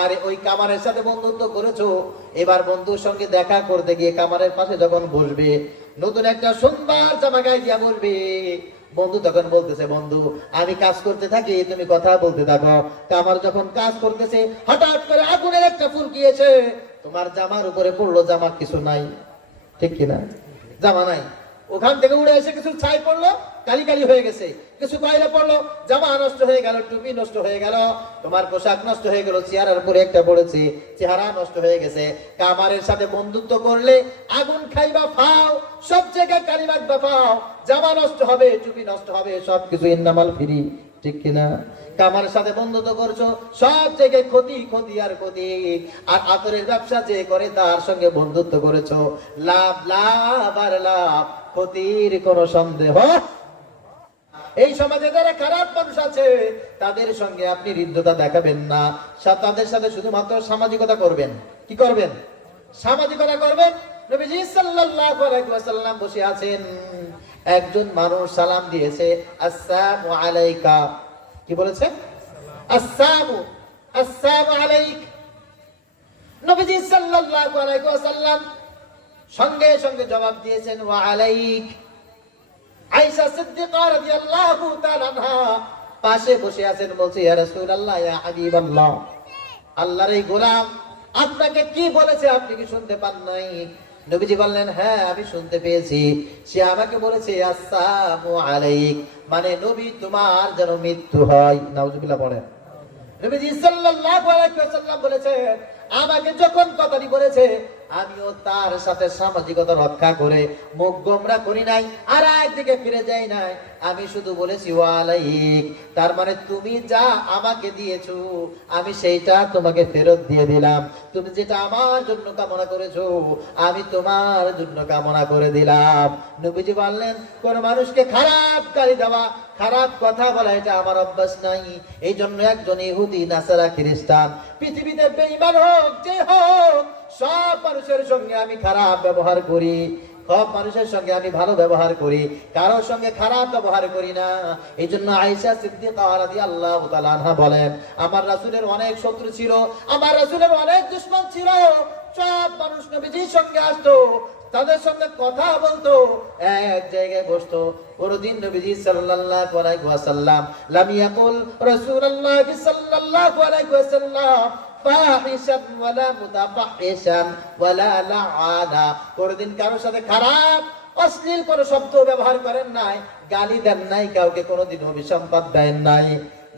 আর ওই কামারের সাথে বন্ধুত্ব করেছো, এবার বন্ধুর সঙ্গে দেখা করতে গিয়ে কামারের পাশে যখন বসবে, নতুন একটা সুন্দর জামা গায়ে দিয়া বলবে, বন্ধু তখন বলতেছে, বন্ধু আমি কাজ করতে থাকি, তুমি কথা বলতে থাকো। কামার যখন কাজ করতেছে, হঠাৎ করে আগুনের একটা ফুলকি এসে তোমার জামার উপরে পড়লো, জামা কিছু নাই, ঠিক কিনা? জামা নাই, ওখান থেকে উড়ে এসে কিছু ছাই পড়লো, কালি কালি হয়ে গেছে, কিছু কয়লা পড়লো, জামা নষ্ট হয়ে গেল, টুপি নষ্ট হয়ে গেল, তোমার পোশাক নষ্ট হয়ে গেল, চেহারার উপরে একটা পড়েছে, চেহারা নষ্ট হয়ে গেছে। কামারের সাথে বন্ধুত্ব করলে আগুন খাইবা ফাও, সব জায়গায় কালি মাখবা ফাও, জামা নষ্ট হবে, টুপি নষ্ট হবে, সবকিছু ইন্নামাল ফিরি, ঠিক কিনা? কামারের সাথে বন্ধুত্ব করছো, সব জায়গায় ক্ষতি, ক্ষতি আর ক্ষতি। আর আতরের ব্যবসা যে করে, তার সঙ্গে বন্ধুত্ব করেছো, লাভ লাভ আর লাভ, ক্ষতির কোনো সন্দেহ। এই সমাজে যারা খারাপ মানুষ আছে, তাদের সঙ্গে আপনি হৃদ্যতা দেখাবেন না, তাদের সাথে শুধুমাত্র সামাজিকতা করবেন। কি করবেন? সামাজিকতা করবেন। নবীজি সাল্লাল্লাহু আলাইহি ওয়াসাল্লাম বসে আছেন, একজন মানুষ সালাম দিয়েছে, আসসালামু আলাইকা। কি বলেছে? আসসালামু আলাইক। নবীজি সাল্লাল্লাহু আলাইহি ওয়াসাল্লাম সঙ্গে সঙ্গে জবাব দিয়েছেন, ওয়া আলাইক। আয়েশা সিদ্দিকা রাদিয়াল্লাহু তাআলা আনহা পাশে বসে আছেন, বলছে, ইয়া রাসূলুল্লাহ, ইয়া হাবিবাল্লাহ, আল্লাহর এই গোলাম আপনাকে কি বলেছে, আপনি কি শুনতে পান নাই? নবীজি বললেন, হ্যাঁ আমি শুনতে পেয়েছি। সে আমাকে বলেছে আসসালামু আলাইক, মানে নবী তোমার যেন মৃত্যু হয়। নাউজুবিল্লাহ পড়েন। নবীজি সাল্লাল্লাহু আলাইহি ওয়াসাল্লাম বলেছেন, আমাকে যখন কথাটি বলেছে, আমিও তার সাথে সামাজিকতা রক্ষা করে মুখ গোমরা করি নাই, আর একদিকে ফিরে যাই নাই, আমি শুধু বলেছি ওয়া আলাইক, তার মানে তুমি যা আমাকে দিয়েছো, আমি সেইটা তোমাকে ফেরত দিয়ে দিলাম, তুমি যেটা আমার জন্য কামনা করেছো, আমি তোমার জন্য কামনা করে দিলাম। নবীজি বললেন, কোন মানুষকে খারাপ গালি দেওয়া, খারাপ কথা বলা, এটা আমার অভ্যাস নাই। এই জন্য একজন ইহুদি, নাসারা, খ্রিস্টান, পৃথিবীতে বেঈমান হোক যে হোক, সব মানুষের সঙ্গে আমি খারাপ ব্যবহার করি, সব মানুষের সঙ্গে আমি ভালো ব্যবহার করি, কারোর সঙ্গে খারাপ ব্যবহার করি না। এই জন্য আয়েশা সিদ্দিকা রাদিয়াল্লাহু তাআলা আনহা বলেন, আমার রাসূলের অনেক শত্রু ছিল, আমার রাসূলের অনেক দুশমন ছিল, সব মানুষ নবীজির সঙ্গে আসতো, তাদের সঙ্গে কথা বলতো, এক জায়গায় বসতো। কোনদিন নবীজি সাল্লাল্লাহু আলাইহি ওয়াসাল্লাম লাম ইয়াকুল রাসূলুল্লাহ সাল্লাল্লাহু আলাইহি ওয়াসাল্লাম ফাহিশান ওয়ালা মুতাফাহিশান ওয়ালা লাআনা, কোনদিন কারোর সাথে খারাপ অশ্লীল কোন শব্দ ব্যবহার করেন নাই, গালি দেন নাই, কাউকে কোনদিন অভিসম্পাদ দেন নাই।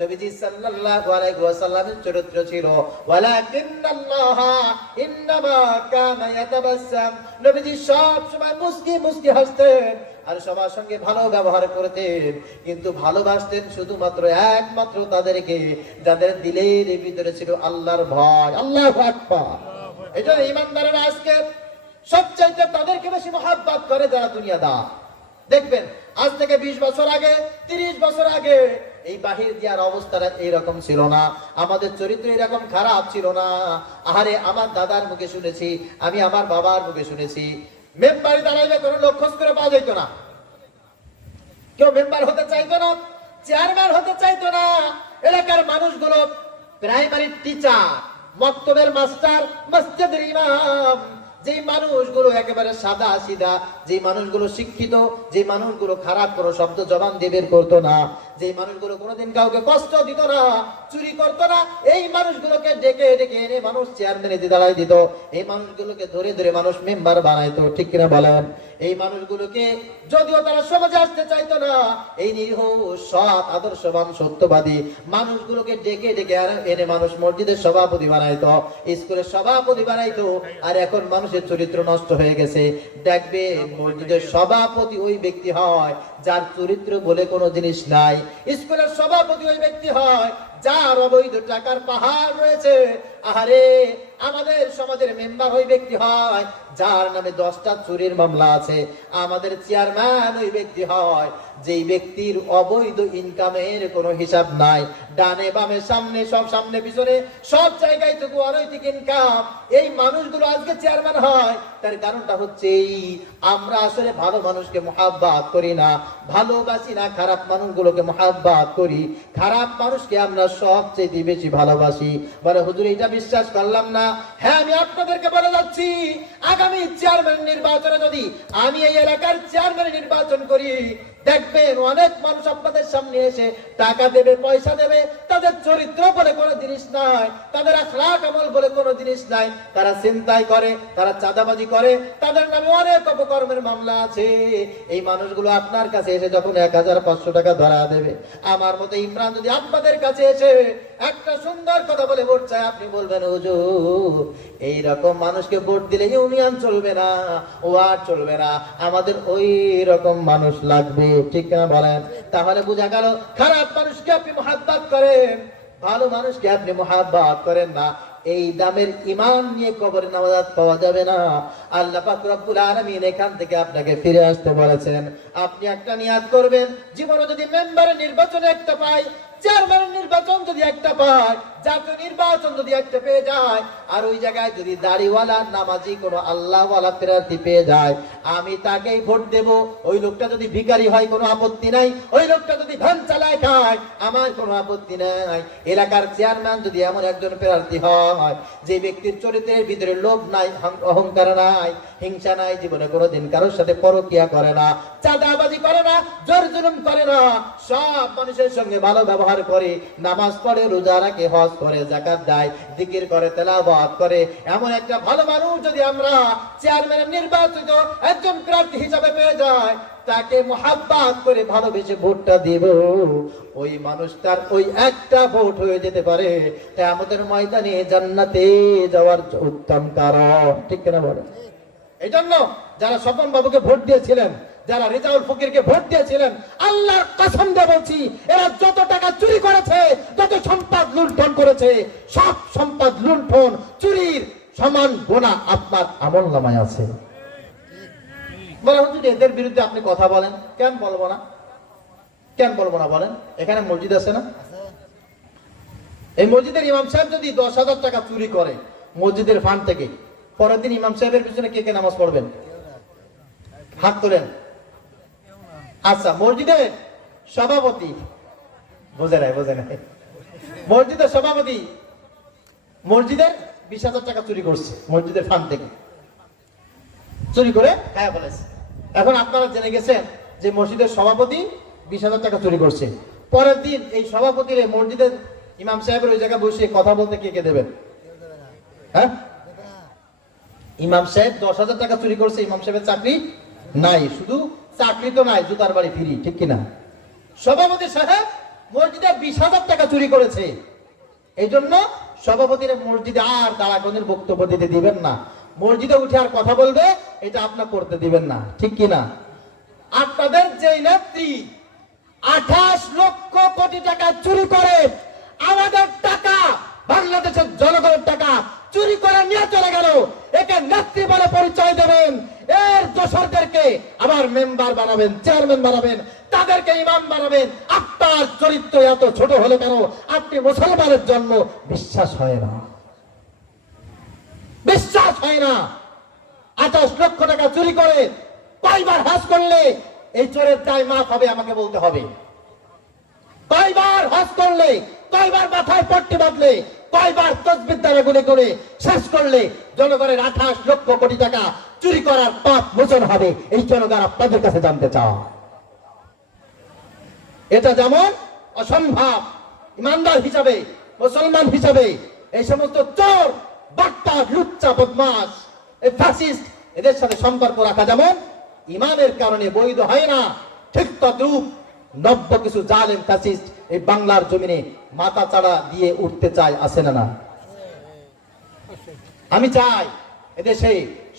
নবীজি সাল্লাল্লাহু আলাইহি ওয়াসাল্লামের চরিত্র ছিল ওয়ালাকিন্নাল্লাহ ইন্নামা কানা ইয়াতাবাসসাম, নবীজি সব সময় মুস্কি মুস্কি হাসতেন আর সবার সঙ্গে ভালো ব্যবহার করতেন, কিন্তু ভালোবাসতেন শুধুমাত্র একমাত্র তাদেরকে যাদের দিলের ভিতরে ছিল আল্লাহর ভয়। আল্লাহু আকবার। এটা ঈমানদারেরা আজকে সবচাইতে তাদেরকে বেশি মহব্বত করে যারা দুনিয়াদার। দেখবেন আজ থেকে 20 বছর আগে, 30 বছর আগে এই বাহির দিয়ার অবস্থাটা এইরকম ছিল না, আমাদের চরিত্র এরকম খারাপ ছিল না। আহারে, আমার দাদার মুখে শুনেছি, আমি আমার বাবার মুখে শুনেছি, মেম্বারে দাঁড়াইলে কোনো লোক খোঁজ করে পাওয়া যেত না, কেউ মেম্বার হতে চাইতো না, চেয়ারম্যান হতে চাইতো না। এলাকার মানুষগুলো প্রাইমারি টিচার, মক্তবের মাস্টার, মসজিদের ইমাম, যে মানুষগুলো একেবারে সাদা সিধা, যে মানুষগুলো শিক্ষিত, যে মানুষগুলো খারাপ কোনো শব্দ জবান দিয়ে বের করতো না, যে মানুষগুলো কোনোদিন কাউকে কষ্ট দিত না, চুরি করতো না, এই মানুষগুলোকে ডেকে ডেকে এনে মানুষ চেয়ারম্যানে দাঁড়ায় দিত, এই মানুষগুলোকে ধরে ধরে মানুষ মেম্বার বানাইতো, ঠিক কিনা বলেন? এই মানুষগুলোকে যদিও তারা সমাজে আসতে চাইতো না, এই নিরীহ সৎ আদর্শবান সত্যবাদী মানুষগুলোকে ডেকে ডেকে এনে মানুষ মসজিদের সভাপতি বানাইতো, স্কুলের সভাপতি বানাইতো। আর এখন মানুষের চরিত্র নষ্ট হয়ে গেছে। দেখবে মসজিদের সভাপতি ওই ব্যক্তি হয় যার চরিত্র বলে কোনো জিনিস নাই। স্কুলের সভাপতি ওই ব্যক্তি হয় যার অবৈধ টাকার পাহাড় রয়েছে। আরে আমাদের সমাজের মেম্বার ওই ব্যক্তি হয় যার নামে 10টা চুরির মামলা আছে। আমাদের চেয়ারম্যান ওই ব্যক্তি হয় যেই ব্যক্তির অবৈধ ইনকামের কোনো হিসাব নাই। ডানে বামে সামনে সব সামনে পিছনে সব জায়গায় তো অনৈতিক ইনকাম। এই মানুষগুলো আজকে চেয়ারম্যান হয়, তার কারণটা হচ্ছে আমরা আসলে ভালো মানুষকে মহাব্বত করি না, ভালোবাসি না, খারাপ মানুষগুলোকে মহাব্বত করি। খারাপ মানুষকে আমরা সবচেয়ে বেশি ভালোবাসি। বলে হুজুর এটা বিশ্বাস করলাম না। হ্যাঁ, আমি আপনাদেরকে বলে যাচ্ছি, আগামী চেয়ারম্যান নির্বাচনে যদি আমি এই এলাকার চেয়ারম্যান নির্বাচন করি, দেখবেন অনেক মানুষ আপনাদের সামনে এসে টাকা দেবে, পয়সা দেবে, তাদের চরিত্র বলে কোনো জিনিস নাই, তাদের আখলাক আমল বলে কোনো জিনিস নাই। তারা ছিনতাই করে, তারা চাঁদাবাজি করে, তাদের নামে অনেক অপকর্মের মামলা আছে। এই মানুষগুলো আপনার কাছে এসে যখন 1500 টাকা ধরা দেবে, আমার মতো ইমরান যদি আপনাদের কাছে এসে একটা সুন্দর কথা বলে ভোট চায়, আপনি বলবেন হুজুর এইরকম মানুষকে ভোট দিলে ইউনিয়ন চলবে না, ওয়ার্ড চলবে না, আমাদের ওই রকম মানুষ লাগবে, ঠিক না বলেন? তাহলে বোঝা গেল খারাপ মানুষকে আপনি মহাব্বত করেন, ভালো মানুষকে আপনি মহাব্বত করেন না। এই দামের ঈমান নিয়ে কবরে নামাজ পাওয়া যাবে না। আল্লাহ পাক রব্বুল আলামিন এখান থেকে আপনাকে ফিরে আসতে বলেছেন। আপনি একটা নিয়াত করবেন, জীবনে যদি মেম্বারের নির্বাচনে একটা পাই, চেয়ারম্যানের নির্বাচন যদি একটা পায়, জাতীয় নির্বাচন যদি একটা পেয়ে যায়, আর ওই জায়গায় যদি দাড়িওয়ালা নামাজি কোনো আল্লাহওয়ালা প্রার্থী পেয়ে যায়, আমি তাকেই ভোট দেব। ওই লোকটা যদি ভিখারি হয় কোনো আপত্তি নাই, ওই লোকটা যদি ধান চালায় খায় আমার কোনো আপত্তি নাই। এলাকার চেয়ারম্যান যদি এমন একজন প্রার্থী হয় যে ব্যক্তির চরিত্রের ভিতরে লোভ নাই, অহংকার নাই, হিংসা নাই, জীবনে কোনোদিন কারোর সাথে পরকিয়া করে না, চাঁদাবাজি করে না, জোর জুলুম করে না, সব মানুষের সঙ্গে ভালো ব্যবহার করে, নামাজ পড়ে, রোজা রাখে, হজ করে, যাকাত দেয়, জিকির করে, তেলাওয়াত করে, এমন একটা ভালো মানুষ যদি আমরা চেয়ারম্যান নির্বাচিত একজন প্রার্থী হিসাবে পেয়ে যায়, তাকে মহাব্বত করে ভালোবেসে ভোটটা দেব, ওই মানুষটার ওই একটা ভোট হয়ে যেতে পারে কিয়ামতের ময়দানে জান্নাতে যাওয়ার উত্তম কারণ, ঠিক কিনা বলেন? এই জন্য যারা স্বপন বাবুকে ভোট দিয়েছিলেন, যারা রেজাউল ফকিরকে ভোট দিয়েছিলেন, আল্লাহর কসম দিয়ে বলছি, এরা যত টাকা চুরি করেছে, যত সম্পদ লুণ্ঠন করেছে, সব সম্পদ লুণ্ঠন চুরির সমান গোনা আপনার আমলনামায় আছে। বলে হুজুর এদের বিরুদ্ধে আপনি কথা বলেন, কেন বলবো না? কেন বলবো না বলেন? এখানে মসজিদ আছে না? এই মসজিদের ইমাম সাহেব যদি 10,000 টাকা চুরি করে মসজিদের ফান্ড থেকে, পরের দিন ইমাম সাহেবের পিছনে কে কে নামাজ পড়বেন? হাত তোলেন। আচ্ছা, মসজিদের সভাপতি, বোঝে নাই মসজিদের সভাপতি মসজিদের 20,000 টাকা চুরি করছে মসজিদের ফান্ড থেকে, চুরি করে হ্যাঁ বলেছে। এখন আপনারা জেনে গেছেন যে মসজিদের সভাপতি 20,000 টাকা চুরি করছে। পরের দিন এই সভাপতির মসজিদের ইমাম সাহেবের ওই জায়গায় বসে কথা বলতে কে কে দেবেন? হ্যাঁ, ইমাম সাহেব 10,000 টাকা চুরি করছে, ইমাম সাহেবের চাকরি নাই, শুধু চাকরি তো নাই, জুতার বাড়ি ফিরি, ঠিক কিনা? সভাপতি সাহেব মসজিদে 20,000 টাকা চুরি করেছে, এই জন্য সভাপতির মসজিদে আর দাঁড়াগণের বক্তব্য দিতে দিবেন না, মসজিদে উঠে আর কথা বলবে এটা আপনার করতে দিবেন না, ঠিক কিনা? আপনাদের যে নেত্রী 28 লক্ষ কোটি টাকা চুরি করে, আমাদের টাকা, বাংলাদেশের জনগণের টাকা চুরি করে নিয়ে চলে গেল, একে নেত্রী বলে পরিচয় দেবেন, এর দোসরদেরকে আবার মেম্বার বানাবেন, চেয়ারম্যান বানাবেন, তাদেরকে ইমাম বানাবেন। আপনার চরিত্র এত ছোট হলে কেন? আপনি মুসলমানের জন্য বিশ্বাস হয় না, বিশ্বাস হয় না। 28 লক্ষ টাকা চুরি করে কয়বার হজ করলে এই চোরের দায় মাফ হবে আমাকে বলতে হবে? কয়বার হজ করলে, কয়বার মাথায় পট্টি বাঁধলে, কয়বার তসবিহ দ্বারা গুণে গুণে শেষ করলে জনগণের 28 লক্ষ কোটি টাকা চুরি করার পাপ মোচন হবে, এই জনগণ আপনাদের কাছে জানতে চায়। এটা যেমন অসম্ভব, ইমানদার হিসাবে, মুসলমান হিসাবে এই সমস্ত চোর, বাটপার, লুচ্চা, বদমাশ, এই ফ্যাসিস্ট, এদের সাথে সম্পর্ক রাখা যেমন ইমানের কারণে বৈধ হয় না, ঠিক তদ্রূপ নব্য কিছু জালেম ফ্যাসিস্ট এই বাংলার জমিনে মাথা চাড়া দিয়ে উঠতে চায়, আছে না? না, আমি চাই এদেশে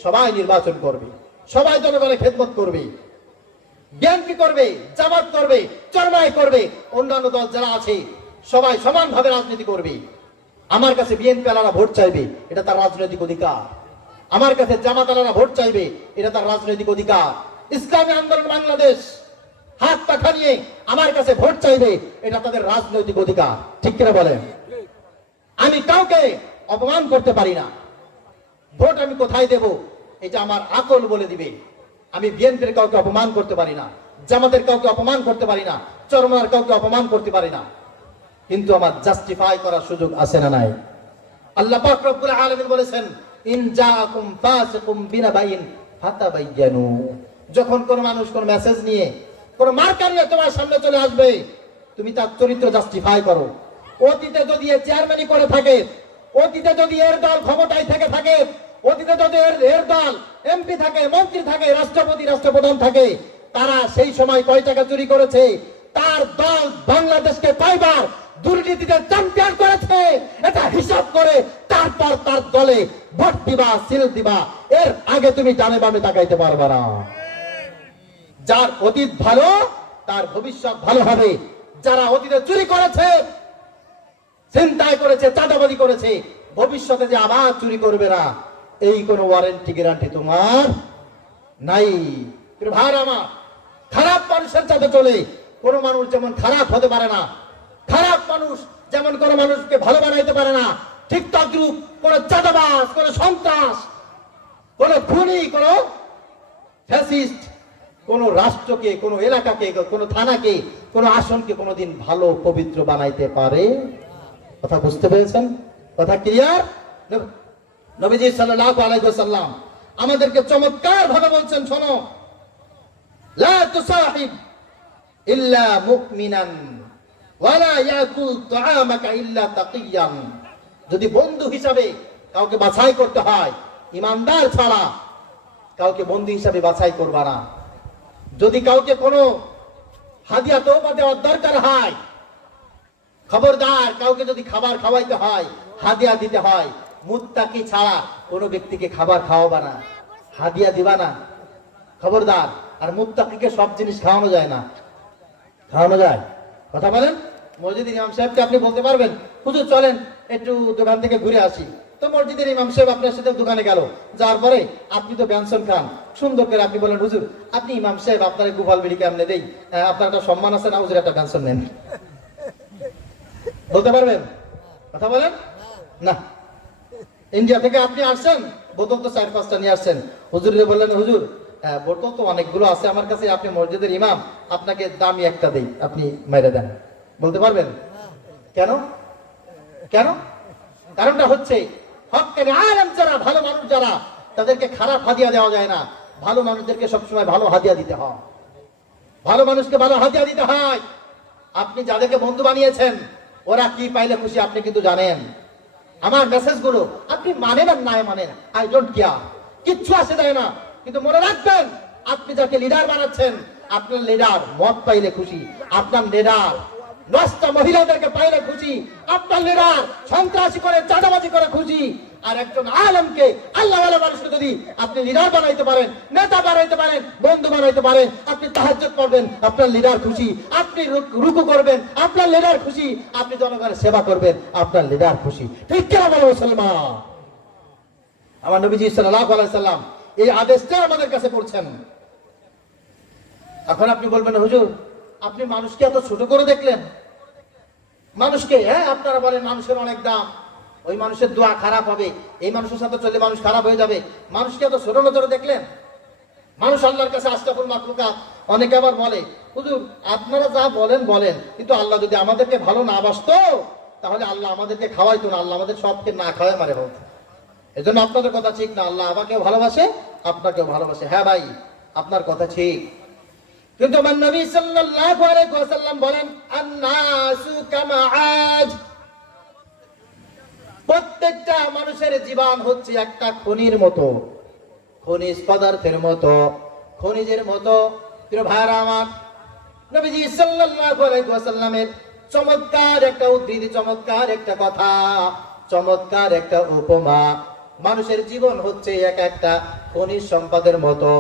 সবাই নির্বাচন করবে, সবাই জনগণের খেদমত করবে, বিএনপি করবে, জামাত করবে, চরমায় করবে, অন্যান্য দল যারা আছে সবাই সমানভাবে রাজনীতি করবে। আমার কাছে বিএনপি আলারা ভোট চাইবে, এটা তার রাজনৈতিক অধিকার। আমার কাছে জামাত আলারা ভোট চাইবে, এটা তার রাজনৈতিক অধিকার। ইসলামী আন্দোলন বাংলাদেশ হাত পাখা নিয়ে আমার কাছে ভোট চাইবে, এটা তাদের রাজনৈতিক অধিকার। ঠিক কিনা বলেন? আমি কাউকে অপমান করতে পারি না। ভোট আমি কোথায় দেব এটা আমার আকল বলে দিবে। আমি বিএনপির কাউকে অপমান করতে পারি না, জামাতের কাউকে অপমান করতে পারি না, চরমার কাউকে অপমান করতে পারি না, কিন্তু আমার জাস্টিফাই করার সুযোগ আছে না নাই? আল্লাহ পাক রব্বুল আলামিন বলেছেন, ইন জাআকুম ফাসিকুম বিনাবাইন ফাতাবায়ানু। যখন কোন মানুষ কোন মেসেজ নিয়ে, কোন মার্কা নিয়ে তোমার সামনে চলে আসবে, তুমি তার চরিত্র জাস্টিফাই করো। অতীতে যদি এর চেয়ারম্যানই করে থাকে, অতীতে যদি এর দল ক্ষমতায় থেকে থাকে, অতীতে যদি এর দল এমপি থাকে, মন্ত্রী থাকে, রাষ্ট্রপতি, রাষ্ট্রপ্রধান থাকে, তারা সেই সময় কয় টাকা চুরি করেছে, তার দল বাংলাদেশকে কয়বার দুর্নীতিতে চ্যাম্পিয়ন করেছে, এটা হিসাব করে তারপর তার দলে ভোট দিবা, সিল দিবা। এর আগে তুমি ডানে বামে তাকাইতে পারবা না। যার অতীত ভালো তার ভবিষ্যৎ ভালো হবে। যারা অতীতে চুরি করেছে, ছিনতাই করেছে, চাঁদাবাজি করেছে, ভবিষ্যতে যে আবার চুরি করবে না, এই কোনো ওয়ারেন্টি গ্যারান্টি তোমার নাই। ভাই আমার, খারাপ মানুষের সাথে চলে কোন মানুষ যেমন খারাপ হতে পারে না, খারাপ মানুষ যেমন কোন মানুষকে ভালো বানাইতে পারে না, ঠিক তদ্রূপ কোন চাঁদাবাজ, কোন সন্ত্রাস, কোন খুনি, কোন ফ্যাসিস্ট কোন রাষ্ট্রকে, কোন এলাকাকে, কোন থানাকে, কোন আসনকে কোনদিন ভালো পবিত্র বানাইতে পারে। কথা বুঝতে পেরেছেন? কথা ক্লিয়ার? নবীজি সাল্লাল্লাহু আলাইহি ওয়াসাল্লাম আমাদেরকে চমৎকার ভাবে বলছেন, শোনো, লা তুসাহিব ইল্লা মুমিনান ওয়ালা ইয়াকুল তুআমাকা ইল্লা তাকিয়ান। যদি বন্ধু হিসাবে কাউকে বাছাই করতে হয়, ইমানদার ছাড়া কাউকে বন্ধু হিসাবে বাছাই করবা না। যদি কাউকে কোনো হাদিয়া তোবা দেওয়ার দরকার হয়, খবরদার, কাউকে যদি খাবার খাওয়াইতে হয়, হাদিয়া দিতে হয়, মুত্তাকি ছাড়া কোনো ব্যক্তিকে খাবার খাওয়াবা না, হাদিয়া দিবা না, খবরদার। আর মুত্তাকিকে সব জিনিস খাওয়ানো যায় না, খাওয়ানো যায়? কথা বলেন। মসজিদের ইমাম সাহেবকে আপনি বলতে পারবেন, হুজুর চলেন একটু দোকান থেকে ঘুরে আসি, তো মসজিদের ইমাম সাহেব আপনার সাথে দোকানে গেল, যাওয়ার পরে আপনি তো ব্যঞ্জন খান, সুন্দর করে আপনি বলেন, হুজুর আপনি ইমাম সাহেব, আপনার গোপাল বিড়ি কেমনে দেই, আপনার একটা সম্মান আছে না, হুজুর একটা ব্যঞ্জন নেন, বলতে পারবেন? কথা বলেন না। ইন্ডিয়া থেকে আপনি আসছেন, বোতল তো 4-5টা নিয়ে আসছেন, হুজুর বললেন, হুজুর বোতল তো অনেকগুলো আছে আমার কাছে, আপনি মসজিদের ইমাম, আপনাকে দামি একটা দেই, আপনি মেরে দেন, বলতে পারবেন? কেন? কেন? কারণটা হচ্ছে, হক্কানি আলেম যারা, ভালো মানুষ যারা, তাদেরকে খারাপ হাদিয়া দেওয়া যায় না। ভালো মানুষদেরকে সবসময় ভালো হাদিয়া দিতে হয়, ভালো মানুষকে ভালো হাদিয়া দিতে হয়। আপনি যাদেরকে বন্ধু বানিয়েছেন, ওরা কি পাইলে খুশি আপনি কিন্তু জানেন। আমার মেসেজ গুলো আপনি মানেন আর নাই মানেন, আই ডোন্ট কেয়ার, কিচ্ছু আসে যায় না। কিন্তু মনে রাখবেন, আপনি যাকে লিডার বানাচ্ছেন, আপনার লিডার মদ পাইলে খুশি, আপনার লিডার নষ্ট মহিলাদেরকে পাইলে খুশি, আপনার লিডার সন্ত্রাসী করে, চাঁদাবাজি করে খুশি। আর একজন আলেমকে, আল্লাহওয়ালা মানুষকে যদি আপনি লিডার বানাইতে পারেন, নেতা বানাইতে পারেন, বন্ধু বানাইতে পারেন, আপনি তাহাজ্জুদ পড়বেন, আপনার লিডার খুশি, আপনি রুকু করবেন, আপনার লিডার খুশি, আপনি জনগণের সেবা করবেন, আপনার লিডার খুশি। ঠিক কিনা বলো মুসলমান? আমার নবীজি সাল্লাল্লাহু আলাইহি সাল্লাম এই আদেশটা আমাদের কাছে পড়ছেন। এখন আপনি বলবেন, হুজুর আপনি মানুষকে এত ছোট করে দেখলেন, মানুষকে, হ্যাঁ আপনারা বলেন মানুষের অনেক দাম, ওই মানুষের দোয়া খারাপ হবে, এই মানুষের সাথে চললে মানুষ খারাপ হয়ে যাবে, মানুষকে এত ছোট নজরে দেখলেন। মানুষ আল্লাহর কাছে আশরাফুল মাখলুকাত। অনেকে আবার বলে, হুজুর আপনারা যা বলেন বলেন, কিন্তু আল্লাহ যদি আমাদেরকে ভালো না বাসতো, তাহলে আল্লাহ আমাদেরকে খাওয়াইতো না, আল্লাহ আমাদের সবকে না খাওয়াই মারে হোক। এজন্য আপনাদের কথা ঠিক না, আল্লাহ আমাকেও ভালোবাসে আপনাকেও ভালোবাসে। হ্যাঁ ভাই, আপনার কথা ঠিক, কিন্তু আমার নবী সাল্লাল্লাহু আলাইহি ওয়াসাল্লাম বলেন আন-নাসু কামাআজ, প্রত্যেকটা মানুষের জীবন হচ্ছে একটা খনির মতো, খনিজ পদার্থের মতো, খনিজের মতো। প্রিয় ভাইরা আমার, নবীজি সাল্লাল্লাহু আলাইহি ওয়াসাল্লামের চমৎকার একটা উদ্ধৃতি, চমৎকার একটা কথা, চমৎকার একটা উপমা। মানুষের জীবন হচ্ছে এক একটা খনিজ সম্পদের মতো।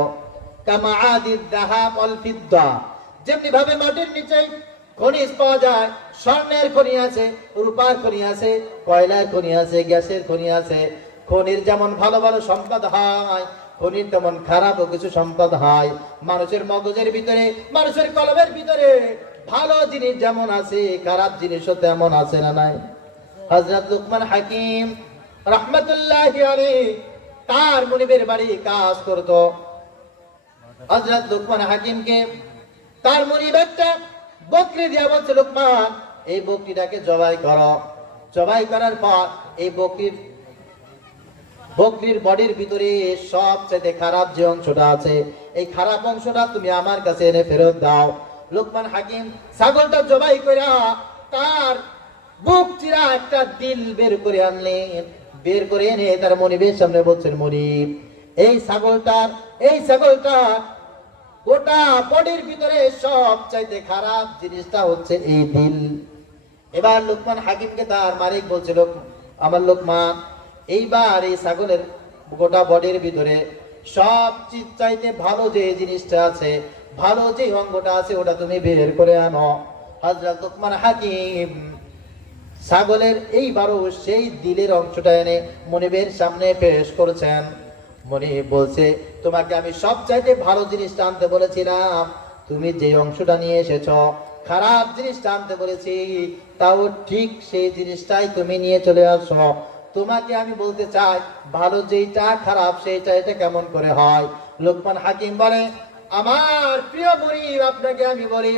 কামাআদিদ যাহাব ওয়াল ফিদ্দা, যেমনি ভাবে মাটির নিচে খনিজ পাওয়া যায়, স্বর্ণের খনি আছে, রূপার খনি আছে, কয়লার খনি আছে, গ্যাসের খনি আছে। খনির যেমন ভালো ভালো সম্পদ হয়, খনির তেমন খারাপও কিছু সম্পদ হয়। মানুষের মগজের ভিতরে, মানুষের কলমের ভিতরে ভালো জিনিস যেমন আছে, খারাপ জিনিসও তেমন আছে না নাই? হযরত লুকমান হাকিম রাহমাতুল্লাহি আলাইহি তার মুনিবের বাড়ি কাজ করতো। হযরত লুকমান হাকিমকে তার মুনিব একটা বকরি দিয়া বলছে, লুকমান এই বকরিটাকে জবাই করো। জবাই করার পর এই বকরির বডির ভিতরে সবচেয়ে খারাপ যে অংশটা আছে, এই খারাপ অংশটা তুমি আমার কাছে এনে ফেরত দাও। লুকমান হাকিম ছাগলটা জবাই করে তার বুক চিরা একটা দিল বের করে আনলেন। বের করে এনে তার মনিবের সামনে বলছেন, মনিব এই ছাগলটা গোটা বডির ভিতরে সবচাইতে খারাপ জিনিসটা হচ্ছে এই দিল। এবার লুকমান হাকিমকে তার মালিক বলছিল, আমার লোকমান, এইবার এই ছাগলের গোটা বডির ভিতরে সবচেয়ে চাইতে ভালো যে জিনিসটা আছে, ভালো যে অঙ্গটা আছে, ওটা তুমি বের করে আনো। হযরত লুকমান হাকিম ছাগলের এইবারও সেই দিলের অংশটা এনে মনিবের সামনে পেশ করেছেন। মনিব বলছে, তোমাকে আমি সবচাইতে ভালো জিনিসটা আনতে বলেছিলাম, তুমি যে অংশটা নিয়ে এসেছো, খারাপ জিনিসটা আনতে বলেছি, তাও ঠিক সেই জিনিসটাই তুমি নিয়ে চলে আসো। তোমাকে আমি বলতে চাই, ভালো যেইটা খারাপ সেইটা, এটা কেমন করে হয়? লোকমান হাকিম বলে, আমার প্রিয় মনিব, আপনাকে আমি বলি,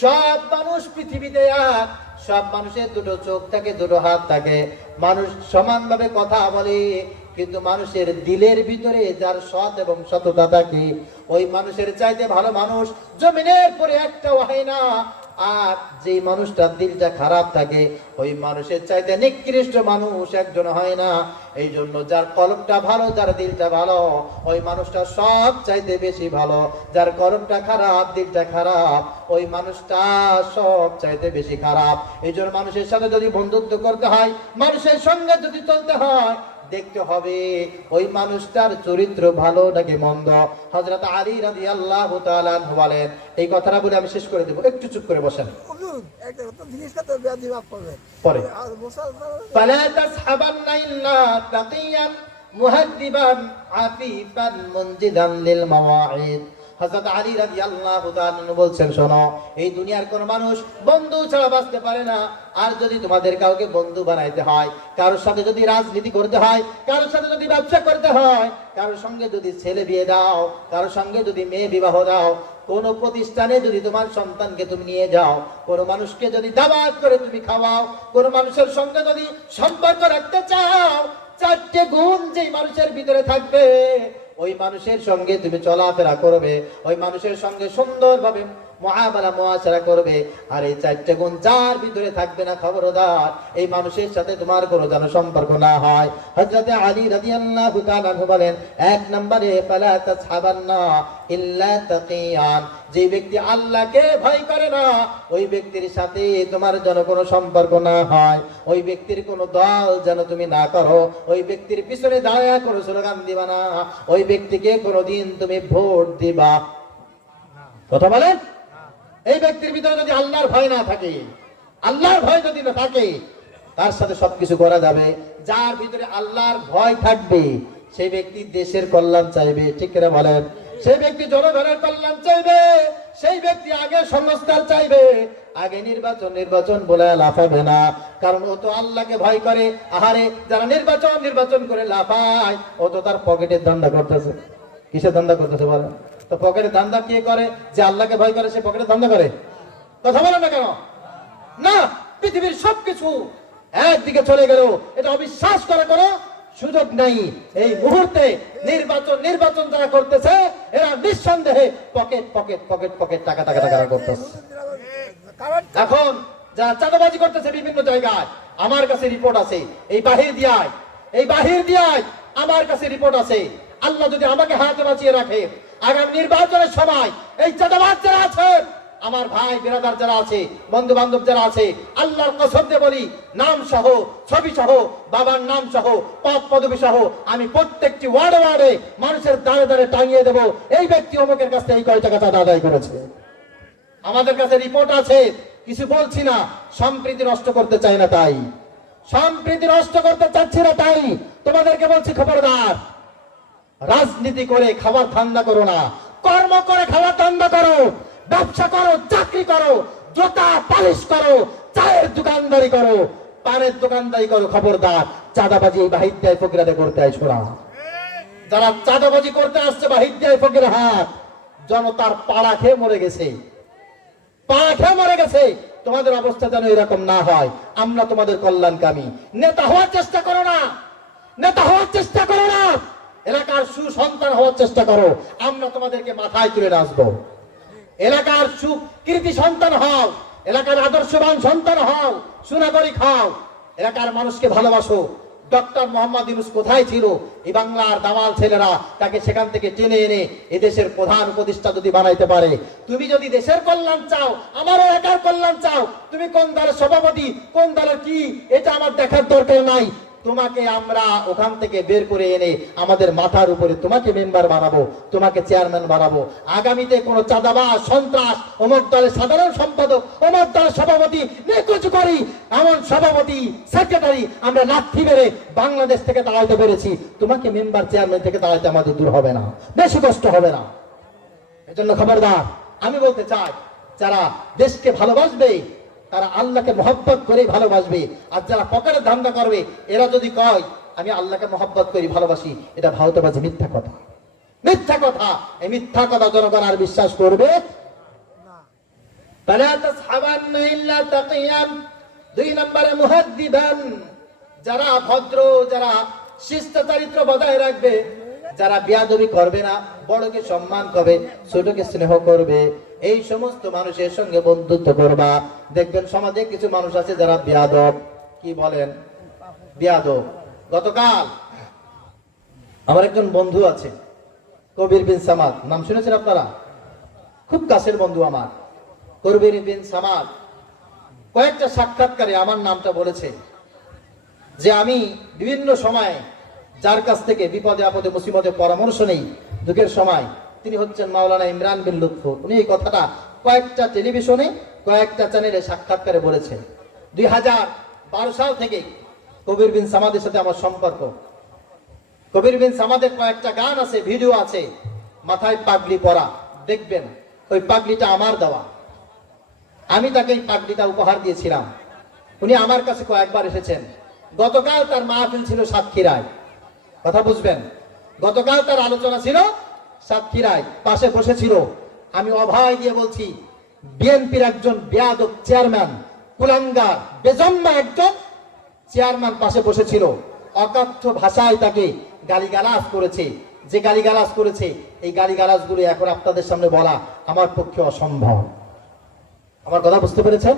সব মানুষ পৃথিবীতে এক, সব মানুষের দুটো চোখ থাকে, দুটো হাত থাকে, মানুষ সমানভাবে কথা বলে, কিন্তু মানুষের দিলের ভিতরে যার সৎ এবং সততা থাকে, ওই মানুষের চাইতে ভালো মানুষ জমিনের পরে একটাও হয় না। আর যে মানুষটার দিলটা খারাপ থাকে, ওই মানুষের চাইতে নিকৃষ্ট মানুষ একজন হয় না। এই জন্য যার কলমটা ভালো, যার দিলটা ভালো, ওই মানুষটা সব চাইতে বেশি ভালো। যার কলমটা খারাপ, দিলটা খারাপ, ওই মানুষটা সব চাইতে বেশি খারাপ। এই জন্য মানুষের সাথে যদি বন্ধুত্ব করতে হয়, মানুষের সঙ্গে যদি চলতে হয়, দেখতে হবে ওই মানুষটার চরিত্র ভালো নাকি মন্দ। হযরত আলী রাদিয়াল্লাহু তাআলা আনহু বলেন, এই কথাটা বলে আমি শেষ করে দেব, একটু চুপ করে বসেন। হুজুর, একটা জিনিসটা তো বেয়াদবি মাফ করবেন। পরে আর মুসলমান ফালা তাসহাবান্না ইল্লা তাকিয়ান মুহাদ্দিবান আফিফান মুনজিদান লিল মাওয়াইদ। হযরত আলী রাদিয়াল্লাহু তাআলা আনহু বলছেন, শোনো, এই দুনিয়ার কোন মানুষ বন্ধু ছাড়া বাঁচতে পারে না। আর যদি তোমাদের কাউকে বন্ধু বানাইতে হয়, কারোর সাথে যদি রাজনীতি করতে হয়, কারোর সাথে যদি ব্যবসা করতে হয়, কারোর সঙ্গে যদি ছেলে বিয়ে দাও, কারোর সঙ্গে যদি মেয়ে বিবাহ দাও, কোন প্রতিষ্ঠানে যদি তোমার সন্তানকে তুমি নিয়ে যাও, কোন মানুষকে যদি দাওয়াত করে তুমি খাওয়াও, কোন মানুষের সঙ্গে যদি সম্পর্ক রাখতে চাও, চারটে গুণ যেই মানুষের ভিতরে থাকবে, ওই মানুষের সঙ্গে তুমি চলাফেরা করবে, ওই মানুষের সঙ্গে সুন্দরভাবে মুআমালা মুআশারা করবে। আর এই চারটে গুণ যার ভিতরে থাকবে না, খবরদার এই মানুষের সাথে তোমার কোনো যেন সম্পর্ক না হয়। হযরত আলী রাদিয়াল্লাহু তাআলা আনহু বলেন, এক নম্বরে ফালা তাসহাবান্না ইল্লা তাকিয়ান, যে ব্যক্তি আল্লাহকে ভয় করে না, ওই ব্যক্তির সাথে তোমার যেন কোনো সম্পর্ক না হয়, ওই ব্যক্তির কোনো দল যেন তুমি না করো, ওই ব্যক্তির পিছনে দাঁড়ায়া কোনো স্লোগান দিবা না, ওই ব্যক্তিকে কোনোদিন তুমি ভোট দিবা। কথা বলেন, এই ব্যক্তির ভিতরে যদি আল্লাহর ভয় না থাকে, আল্লাহর ভয় যদি না থাকে, তার সাথে সবকিছু করা যাবে। যার ভিতরে আল্লাহর ভয় থাকবে, সেই ব্যক্তি দেশের কল্যাণ চাইবে, ঠিক কিনা বলেন? সেই ব্যক্তি জনগণের কল্যাণ চাইবে, সেই ব্যক্তি আগে সংস্কার চাইবে, আগে নির্বাচন বলে লাফাবে না। কারণ ও তো আল্লাহকে ভয় করে। আহারে, যারা নির্বাচন করে লাফায়, ও তো তার পকেটের ধান্দা করতেছে। কিসের ধান্দা করতেছে বলেন তো? পকেটের ধান্দা কে করে? যে আল্লাহকে ভয় করে, সে পকেটের ধান্দা করে। কথা বলেন না কেন? না, পৃথিবীর সবকিছু একদিকে চলে গেল, এটা অবিশ্বাস করে কোনো সুযোগ নাই। এই মুহূর্তে নির্বাচন যারা করতেছে এরা নিঃসন্দেহে পকেট পকেট পকেট পকেট টাকা টাকা টাকা করতেছে। এখন যারা চাঁদাবাজি করতেছে বিভিন্ন জায়গায়, আমার কাছে রিপোর্ট আছে, এই বাহির দিয়ায় আমার কাছে রিপোর্ট আছে। আল্লাহ যদি আমাকে হাতে বাঁচিয়ে রাখে, আগামী নির্বাচনের সময় এই চাঁদাবাজ যারা আছে, আমার ভাই বিরাদার যারা আছে, বন্ধু বান্ধব যারা আছে, আল্লাহর কসম দিয়ে বলি, নাম সহ, ছবি সহ, বাবার নাম সহ, পদ পদবী সহ, আমি প্রত্যেকটি ওয়ার্ডে মানুষের দাঁড়ে দাঁড়ে টাঙিয়ে দেব, এই ব্যক্তি অমুকের কাছ থেকে এই কয় টাকা চাঁদা আদায় করেছে। আমাদের কাছে রিপোর্ট আছে, কিছু বলছি না, সম্প্রীতি নষ্ট করতে চাই না, তাই সম্প্রীতি নষ্ট করতে চাচ্ছি না, তাই তোমাদেরকে বলছি খবরদার, রাজনীতি করে খাবার ধান্দা করো না, কর্ম করে খাবার ধান্দা করো, ব্যবসা করো, চাকরি করো, জুতা পালিশ করো, চায়ের দোকানদারি করো, পানের দোকানদারি করো, খবরদার চাঁদাবাজি এই বাহির দেয় ফকিরাতে করতে আসো না। যারা চাঁদাবাজি করতে আসছে বাহির দেয় ফকির হাত, জনতার পাড়া খেয়ে মরে গেছে, তোমাদের অবস্থা যেন এরকম না হয়। আমরা তোমাদের কল্যাণকামী, নেতা হওয়ার চেষ্টা করো না, এলাকার সুসন্তান হওয়ার চেষ্টা করো, আমরা তোমাদেরকে মাথায় তুলে আসবো। এলাকার সুকৃতি সন্তান হও, এলাকার আদর্শবান সন্তান হও, সুনাগরিক হও, এলাকার মানুষকে ভালোবাসো। ডক্টর মোহাম্মদ ইউনূস কোথায় ছিল? এই বাংলার দামাল ছেলেরা তাকে সেখান থেকে টেনে এনে এদেশের প্রধান উপদেষ্টা যদি বানাইতে পারে। তুমি যদি দেশের কল্যাণ চাও, আমারও একার কল্যাণ চাও, তুমি কোন দলের সভাপতি, কোন দলের কি, এটা আমার দেখার দরকার নাই। তোমাকে আমরা ওখান থেকে বের করে এনে আমাদের মাথার উপরে তোমাকে মেম্বার বানাবো, তোমাকে চেয়ারম্যান বানাবো। আগামীতে কোনো চাঁদাবাজ, সন্ত্রাস, অমুক দলের সাধারণ সম্পাদক, অমুক দলের সভাপতি নিকুচ করি, এমন সভাপতি সেক্রেটারি আমরা লাথি মেরে বাংলাদেশ থেকে তাড়াইতে পেরেছি, তোমাকে মেম্বার চেয়ারম্যান থেকে তাড়াইতে আমাদের দূর হবে না, বেশি কষ্ট হবে না। এজন্য খবরদার, আমি বলতে চাই, যারা দেশকে ভালোবাসবে তারা আল্লাহকে মহব্বত করে ভালোবাসবে। আর যারা পকেটের ধান্দা করবে, এরা যদি কয় আমি আল্লাহকে মহব্বত করি, ভালোবাসি, এটা ভারতবাজি, মিথ্যা কথা। এই মিথ্যা কথা জনগণ আর বিশ্বাস করবে না। দুই নম্বরে মুহাদ্দিবান, যারা ভদ্র, যারা শিষ্টাচারিত্র বজায় রাখবে, যারা বেয়াদবি করবে না, বড়কে সম্মান করবে, ছোটকে স্নেহ করবে, এই সমস্ত মানুষের সঙ্গে বন্ধুত্ব করবা। দেখবেন সমাজে কিছু মানুষ আছে যারা বেয়াদব। কি বলেন? বেয়াদব। গতকাল আমার একজন বন্ধু আছে, কবির বিন সামাদ, নাম শুনেছেন আপনারা? খুব কাছের বন্ধু আমার, কবির বিন সামাদ। কয়েকটা সাক্ষাৎকারে আমার নামটা বলেছে যে আমি বিভিন্ন সময় যার কাছ থেকে বিপদে আপদে মুসিবতে পরামর্শ নেই দুঃখের সময়, তিনি হচ্ছেন মাওলানা ইমরান বিন লুৎফর। উনি এই কথাটা কয়েকটা টেলিভিশনে, কয়েকটা চ্যানেলে সাক্ষাৎকারে বলেছেন। 2012 সাল থেকে কবির বিন সামাদের সাথে আমার সম্পর্ক। কবির বিন সামাদের কয়েকটা গান আছে, ভিডিও আছে, মাথায় পাগড়ি পরা, দেখবেন ওই পাগড়িটা আমার দেওয়া। আমি তাকে এই পাগড়িটা উপহার দিয়েছিলাম। উনি আমার কাছে কয়েকবার এসেছেন। গতকাল তার মাহফিল ছিল সাতক্ষীরায়, কথা বুঝবেন, গতকাল তার আলোচনা ছিল সাতক্ষীরায়, পাশে বসেছিল। আমি অভয় দিয়ে বলছি, বিএনপির একজন বেয়াদব চেয়ারম্যান, কুলাঙ্গার বেজম্মা একজন চেয়ারম্যান পাশে বসেছিল, অকথ্য ভাষায় তাকে গালিগালাজ করেছে। যে গালিগালাজ করেছে, এই গালিগালাজগুলো এখন আপনাদের সামনে বলা আমার পক্ষে অসম্ভব। আমার কথা বুঝতে পেরেছেন?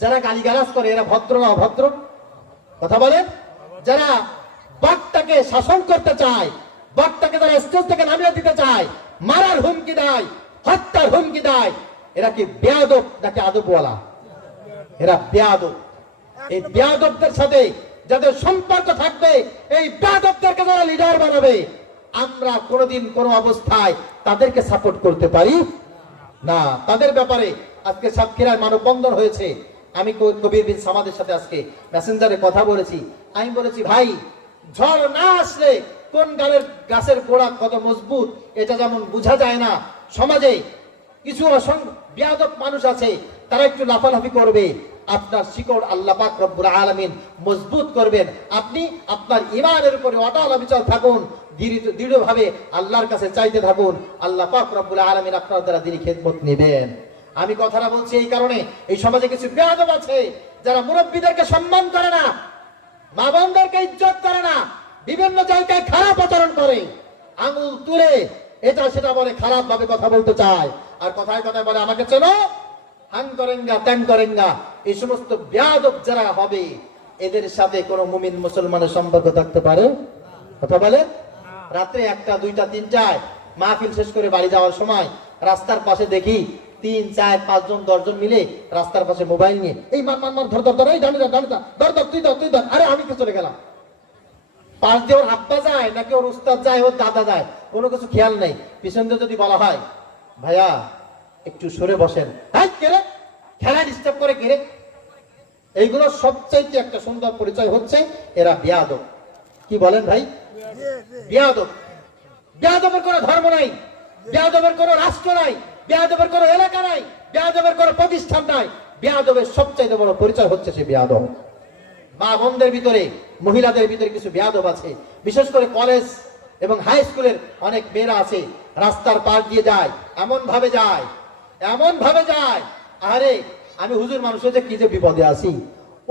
যারা গালিগালাজ করে এরা ভদ্র না অভদ্র? কথা বলেন। যারা বক্তাকে শাসন করতে চায়, বক্তাকে তারা স্টেজ থেকে নামিয়ে দিতে চায়, মারার হুমকি দেয়, হত্যার হুমকি দেয়, এরা কি বেয়াদব নাকি আদবওয়ালা? এরা বেয়াদব। এই বেয়াদবদের সাথে যাদের সম্পর্ক থাকবে, এই বেয়াদবদেরকে যারা লিডার বানাবে, আমরা কোনোদিন কোনো অবস্থায় তাদেরকে সাপোর্ট করতে পারি না। তাদের ব্যাপারে আজকে সাতক্ষীরায় মানববন্ধন হয়েছে। আমি কবির বিন সামাদের সাথে আজকে মেসেঞ্জারে কথা বলেছি। আমি বলেছি, ভাই, ঝড় না আসলে কোন গাছের গোড়া কত মজবুত এটা যেমন বোঝা যায় না, সমাজে কিছু বেয়াদব মানুষ আছে, তারা একটু লাফালাফি করবে, আপনার শিকড় আল্লাহ পাক রব্বুল আলামিন মজবুত করবেন। আপনি আপনার ঈমানের উপরে অটল অবিচল থাকুন, দৃঢ়ভাবে আল্লাহর কাছে চাইতে থাকুন, আল্লাহ পাক রব্বুল আলামিন আপনার দ্বারা তিনি খেদমত নেবেন। আমি কথাটা বলছি এই কারণে, এই সমাজে কিছু বেয়াদব আছে যারা মুরব্বীদেরকে সম্মান করে না, মা বোনদেরকে ইজ্জত করে না, বিভিন্ন জায়গায় খারাপ আচরণ করে, আঙুল তুলে এটা সেটা বলে, খারাপ ভাবে কথা বলতে চায়, আর কথায় কথায় বলে আমাকে চেনো, হাং করেঙ্গা ত্যাং করেঙ্গা। এই সমস্ত বেয়াদব যারা হবে এদের সাথে কোনো মুমিন মুসলমানের সম্পর্ক থাকতে পারে? কথা বলে। রাত্রে 1টা 2টা 3টায় মাহফিল শেষ করে বাড়ি যাওয়ার সময় রাস্তার পাশে দেখি 3 4 5 জন 10 জন মিলে রাস্তার পাশে মোবাইল নিয়ে এই মার মার মার ধর ধর ধর, এই দাঁড়িয়ে ধর ধর, তুই ধর তুই ধর, আরে আমি কে চলে গেলাম। পাশ দিয়ে ওর আব্বা যায় নাকি ওর উস্তাদ যায়, ওর দাদা যায়, কোনো কিছু খেয়াল নেই। পিছন দিয়ে যদি বলা হয় ভাইয়া একটু সরে বসেন, হ্যাঁ কেরে খেলা ডিস্টার্ব করে কেরে। এইগুলো সবচাইতে একটা সুন্দর পরিচয় হচ্ছে এরা বেয়াদব। কি বলেন ভাই? বেয়াদব। বেয়াদবের কোনো ধর্ম নাই, বেয়াদবের কোনো রাষ্ট্র নাই, বেয়াদবের কোনো এলাকা নাই, বেয়াদবের কোনো প্রতিষ্ঠান নাই। বেয়াদবের সবচাইতে বড় পরিচয় হচ্ছে সে বেয়াদব। মা বোনদের ভিতরে, মহিলাদের ভিতরে কিছু বেয়াদব আছে, বিশেষ করে কলেজ এবং হাই স্কুলের অনেক মেয়েরা আছে, রাস্তার পাশ দিয়ে যায়, এমন ভাবে যায়, এমন ভাবে যায়, আরে আমি হুজুর মানুষ হয়েছে কি যে বিপদে আছি,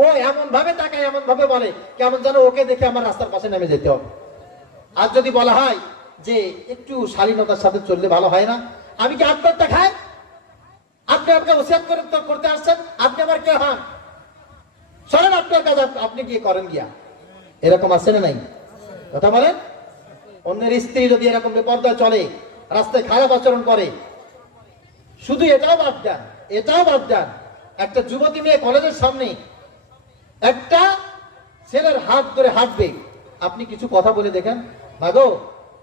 ও এমন ভাবে তাকায়, এমন ভাবে বলে কেমন যেন ওকে দেখে আমার রাস্তার পাশে নেমে যেতে হবে। আর যদি বলা হয় যে একটু শালীনতার সাথে চললে ভালো হয় না, আমি কি আপনার দেখায়? আপনি আমাকে ওসিয়াত করতে আসছেন, আপনি আমার কে হন? শোনেন আপনার কাজ আপনি কি করেন গিয়া। এরকম আছে না নাই? কথা বলেন। অন্যের স্ত্রী যদি এরকম বেপরদা চলে, রাস্তায় খারাপ আচরণ করে, শুধু এটাও বাদ দেন, এটাও বাদ দেন, একটা যুবতী মেয়ে কলেজের সামনে একটা ছেলের হাত ধরে হাঁটবে, আপনি কিছু কথা বলে দেখেন, মাগো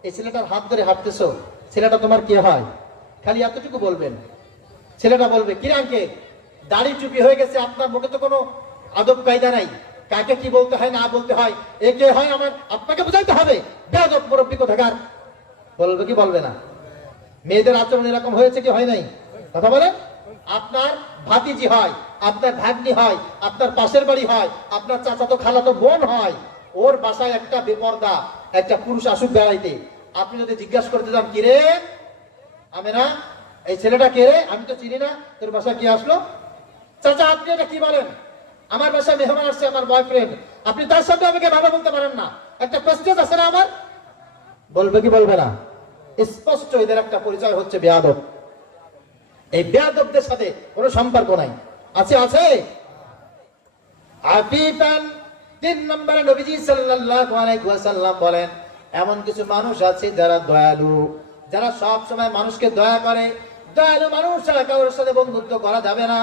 এই ছেলেটার হাত ধরে হাঁটতেছো, ছেলেটা তোমার কে হয়? খালি এতটুকু বলবেন। ছেলেটা বলবে কি আঙ্কে দাড়ি চুপি হয়ে গেছে, আপনার মুখে তো কোনো আদব কায়দা নাই, কাকে কি বলতে হয় না বলতে হয়, একে হয় আমার, আপনাকে বুঝাইতে হবে, বেয়াদব মুরব্বি কোথাকার। বলবে কি বলবে না? মেয়েদের আচরণ এরকম হয়েছে কি হয় নাই? কথা বলেন। আপনার ভাতিজি হয়, আপনার ভাগ্নি হয়, আপনার পাশের বাড়ি হয়, আপনার চাচাতো খালাতো বোন হয়, ওর বাসায় একটা বেপরদা একটা পুরুষ আসুক বেড়াইতে, আপনি যদি জিজ্ঞাসা করতে যান কিরে আমি না এই ছেলেটা কে রে, আমি তো চিনি না, তোর বাসায় কি আসলো? চাচা আপনি এটা কি বলেন? আমার বাসায় মেহমান আসছে, আমার বয়ফ্রেন্ড, আপনি তার সাথে আমাকে ভালো বলতে পারেন না, একটা প্রেস্টিজ আছে না আমার? বলবে কি বলবে না? স্পষ্ট এদের একটা পরিচয় হচ্ছে বেয়াদব। এই বেয়াদবদের সাথে কোনো সম্পর্ক নাই। আছে আছে আফিফান। 3 নম্বরে নবীজি সাল্লাল্লাহু আলাইহি ওয়াসাল্লাম বলেন এমন কিছু মানুষ আছে যারা দয়ালু, যারা সব সময় মানুষকে দয়া করে। দয়ালু মানুষ ছাড়া কারোর সাথে বন্ধুত্ব করা যাবে না।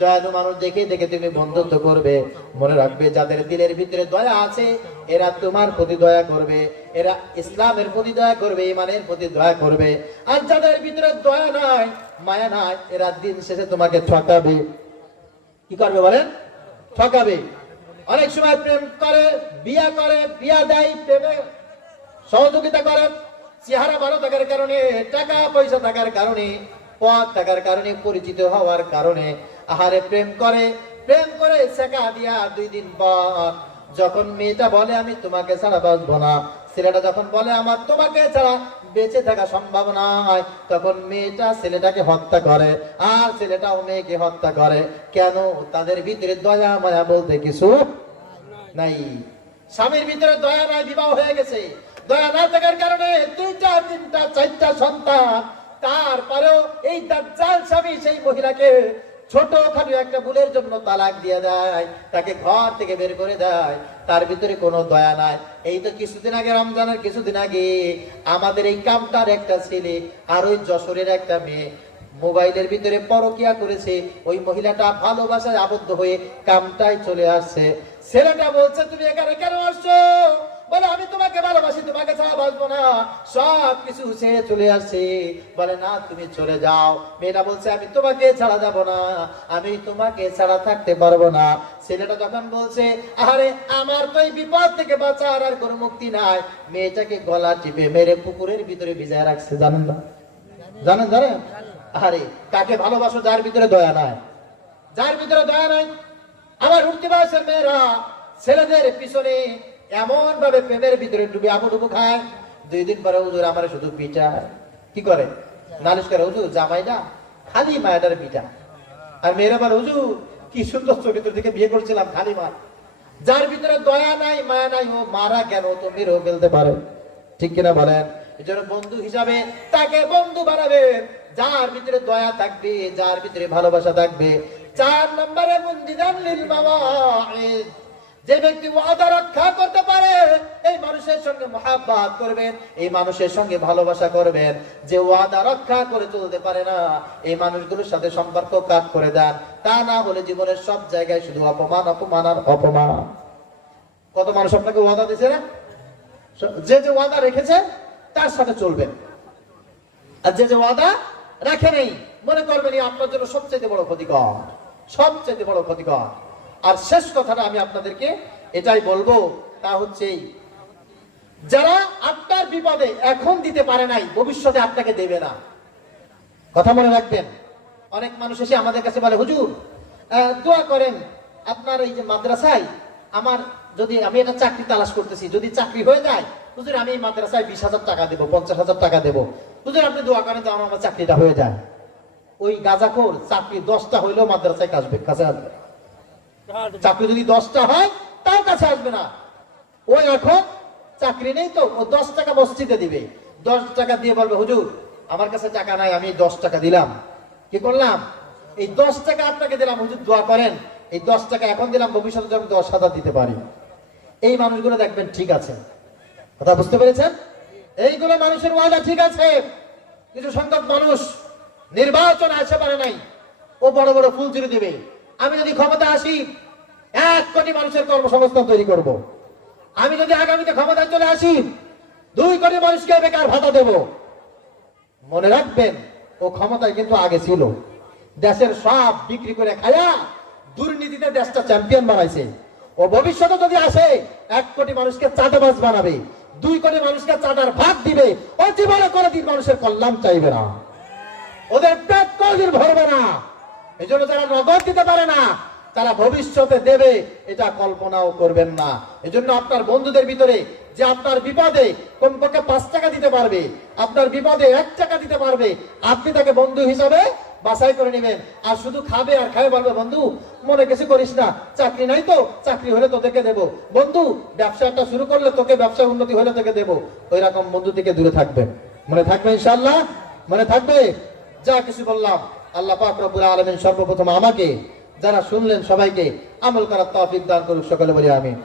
দয়ালু মানুষ দেখে দেখে তুমি বন্ধুত্ব করবে। মনে রাখবে যাদের দিলের ভিতরে দয়া আছে এরা তোমার প্রতি দয়া করবে, এরা ইসলামের প্রতি দয়া করবে, ইমানের প্রতি দয়া করবে। আর যাদের ভিতরে দয়া নাই, মায়া নাই, এরা দিন শেষে তোমাকে ঠকাবে। কি করবে বলেন? ঠকাবে। অনেক সময় প্রেম করে, বিয়া করে, বিয়া দেয়, প্রেমে সহযোগিতা করে, চেহারা ভালো থাকার কারণে, টাকা পয়সা থাকার কারণে, পদ থাকার কারণে, পরিচিত হওয়ার কারণে আহারে প্রেম করে, প্রেম করে শেখা দিয়া 2 দিন পর যখন মেয়েটা বলে আমি তোমাকে ছাড়া বাঁচবো না, ছেলেটা যখন বলে আমার তোমাকে ছাড়া বেঁচে থাকা সম্ভব নয়, তখন মেয়েটা ছেলেটাকে হত্যা করে আর ছেলেটাও মেয়েকে হত্যা করে। কেন? তাদের ভিতরে দয়া মায়া বলতে কিছু নাই। স্বামীর ভিতরে দয়া নাই, বিবাহ হয়ে গেছে, দয়া না থাকার কারণে 2টা 3টা 4টা সন্তান, তারপরেও এই দাজ্জাল স্বামী সেই মহিলাকে ছোটখাটো একটা ভুলের জন্য তালাক দিয়ে দেয়, তাকে ঘর থেকে বের করে দেয়। তার ভিতরে কোনো দয়া নাই। এই তো কিছুদিন আগে, রমজানের কিছুদিন আগে আমাদের এই কামটার একটা ছেলে আর ওই যশোরের একটা মেয়ে মোবাইলের ভিতরে পরকিয়া করেছে। ওই মহিলাটা ভালোবাসায় আবদ্ধ হয়ে কামটায় চলে আসছে। ছেলেটা বলছে তুমি এখানে কেন আসছো? বলে আমি তোমাকে ভালোবাসি, তোমাকে ছাড়া বাঁচবো না, সব কিছু ছেড়ে চলে আসছে। বলে না তুমি চলে যাও। মেয়েটা বলছে আমি তোমাকে ছাড়া যাব না, আমি তোমাকে ছাড়া থাকতে পারবো না। ছেলেটা যখন বলছে আরে আমার তো এই বিপদ থেকে বাঁচার আর কোনো মুক্তি নাই, মেয়েটাকে গলা টিপে মেরে পুকুরের ভিতরে ভিজায় রাখছে। জানেন না? জানেন জানেন? আরে কাকে ভালোবাসো যার ভিতরে দয়া নাই? যার ভিতরে দয়া নাই। আমার উঠতি বয়সের মেয়েরা ছেলেদের পিছনে এমন ভাবে প্রেমের ভিতরে ডুবে আবুডুবু খায়, 2 দিন পরে হুজুর আমার শুধু পিটায়। কি করে? নালিশ করে, হুজুর জামাই না খালি মায়াটার পিটা। আর মেয়েরা বলে হুজুর কি সুন্দর চরিত্র থেকে বিয়ে করেছিলাম, খালি মা। যার ভিতরে দয়া নাই মায়া নাই, ও মারা কেন তো মেরেও ফেলতে পারে। ঠিক কিনা বলেন? এই জন্য বন্ধু হিসাবে তাকে বন্ধু বানাবেন যার ভিতরে দয়া থাকবে, যার ভিতরে ভালোবাসা থাকবে। 4 নম্বরে মুনজিদান লিল মাওয়াইদ, যে ব্যক্তি ওয়াদা রক্ষা করতে পারে এই মানুষের সঙ্গে মুহাব্বত করবেন, এই মানুষের সঙ্গে ভালোবাসা করবেন। যে ওয়াদা রক্ষা করে চলতে পারে না এই মানুষগুলোর সাথে সম্পর্ক কাট করে দেন। তা না হলে জীবনের সব জায়গায় শুধু অপমান অপমান আর অপমান। কত মানুষ আপনাকে ওয়াদা দিয়েছে না, যে যে ওয়াদা রেখেছে তার সাথে চলবেন, আর যে যে ওয়াদা রাখে নেই মনে করবেন এই আপনার জন্য সবচেয়ে বড় ক্ষতিকর, সবচেয়ে বড় ক্ষতিকর। আর শেষ কথাটা আমি আপনাদেরকে এটাই বলবো, তা হচ্ছে যারা আপনার বিপদে এখন দিতে পারে নাই ভবিষ্যতে আপনাকে দেবে না। কথা মনে রাখবেন। অনেক মানুষ এসে আমাদের কাছে বলে, হুজুর দোয়া করেন আপনার এই যে মাদ্রাসায় আমার, যদি আমি একটা চাকরি তালাশ করতেছি, যদি চাকরি হয়ে যায় হুজুর আমি এই মাদ্রাসায় 20,000 টাকা দেবো, 50,000 টাকা দেবো, হুজুর আপনি দোয়া করেন তো আমার চাকরিটা হয়ে যায়। ওই গাঁজাখোর চাকরি 10টা হইলেও মাদ্রাসায় কাছে আসবে, চাকরি যদি 10টা হয় তাও কাছে আসবে না। ওই এখন চাকরি নেই তো ও 10 টাকা মসজিদে দিবে, 10 টাকা দিয়ে বলবে হুজুর আমার কাছে টাকা নাই, আমি 10 টাকা দিলাম, কি করলাম এই 10 টাকা আপনাকে দিলাম, হুজুর দোয়া করেন এই 10 টাকা এখন দিলাম, ভবিষ্যতে যেন 10,000 দিতে পারি। এই মানুষগুলো দেখবেন ঠিক আছে। কথা বুঝতে পেরেছেন? এইগুলো মানুষের ওয়াদা ঠিক আছে। কিছু সংখ্যক মানুষ নির্বাচন আসতে পারে নাই, ও বড় বড় ফুল চুরি দিবে, আমি যদি ক্ষমতা আসি 1 কোটি মানুষের কর্মসংস্থান তৈরি করব, আমি যদি আগামীতে ক্ষমতায় চলে আসি 2 কোটি মানুষকে বেকার ভাতা দেব। মনে রাখবেন ও ক্ষমতায় কিন্তু আগে ছিল, দেশের সব বিক্রি করে খায়া দুর্নীতিতে দেশটা চ্যাম্পিয়ন বানাইছে। ও ভবিষ্যতে যদি আসে 1 কোটি মানুষকে চাঁদাবাজ বানাবে, 2 কোটি মানুষকে চাঁদার ভাগ দিবে, ও জীবনে কোনোদিন মানুষের কল্যাণ চাইবে না, ওদের পেট কোনোদিন ভরবে না। এই জন্য যারা নগদ দিতে পারে না তারা ভবিষ্যতে দেবে এটা কল্পনাও করবেন না। এই জন্য আপনার বন্ধুদের ভিতরে যে আপনার বিপদে কমপক্ষে 5 টাকা দিতে পারবে, আপনার বিপদে 1 টাকা দিতে পারবে, আপনি তাকে বন্ধু হিসাবে বাছাই করে নেবেন। আর শুধু খাবে আর খাবে বলবে বন্ধু মনে কিছু করিস না, চাকরি নাই তো, চাকরি হলে তোদেরকে দেবো, বন্ধু ব্যবসাটা শুরু করলে তোকে ব্যবসা উন্নতি হলে তোকে দেবো, ওই রকম বন্ধু থেকে দূরে থাকবেন। মনে থাকবে ইনশাআল্লাহ? মনে থাকবে? যা কিছু বললাম আল্লাহ পাক রব্বুল আলামিন সর্বপ্রথম আমাকে, যারা শুনলেন সবাইকে আমল করার তৌফিক দান করুক, সকলে বলি আমিন।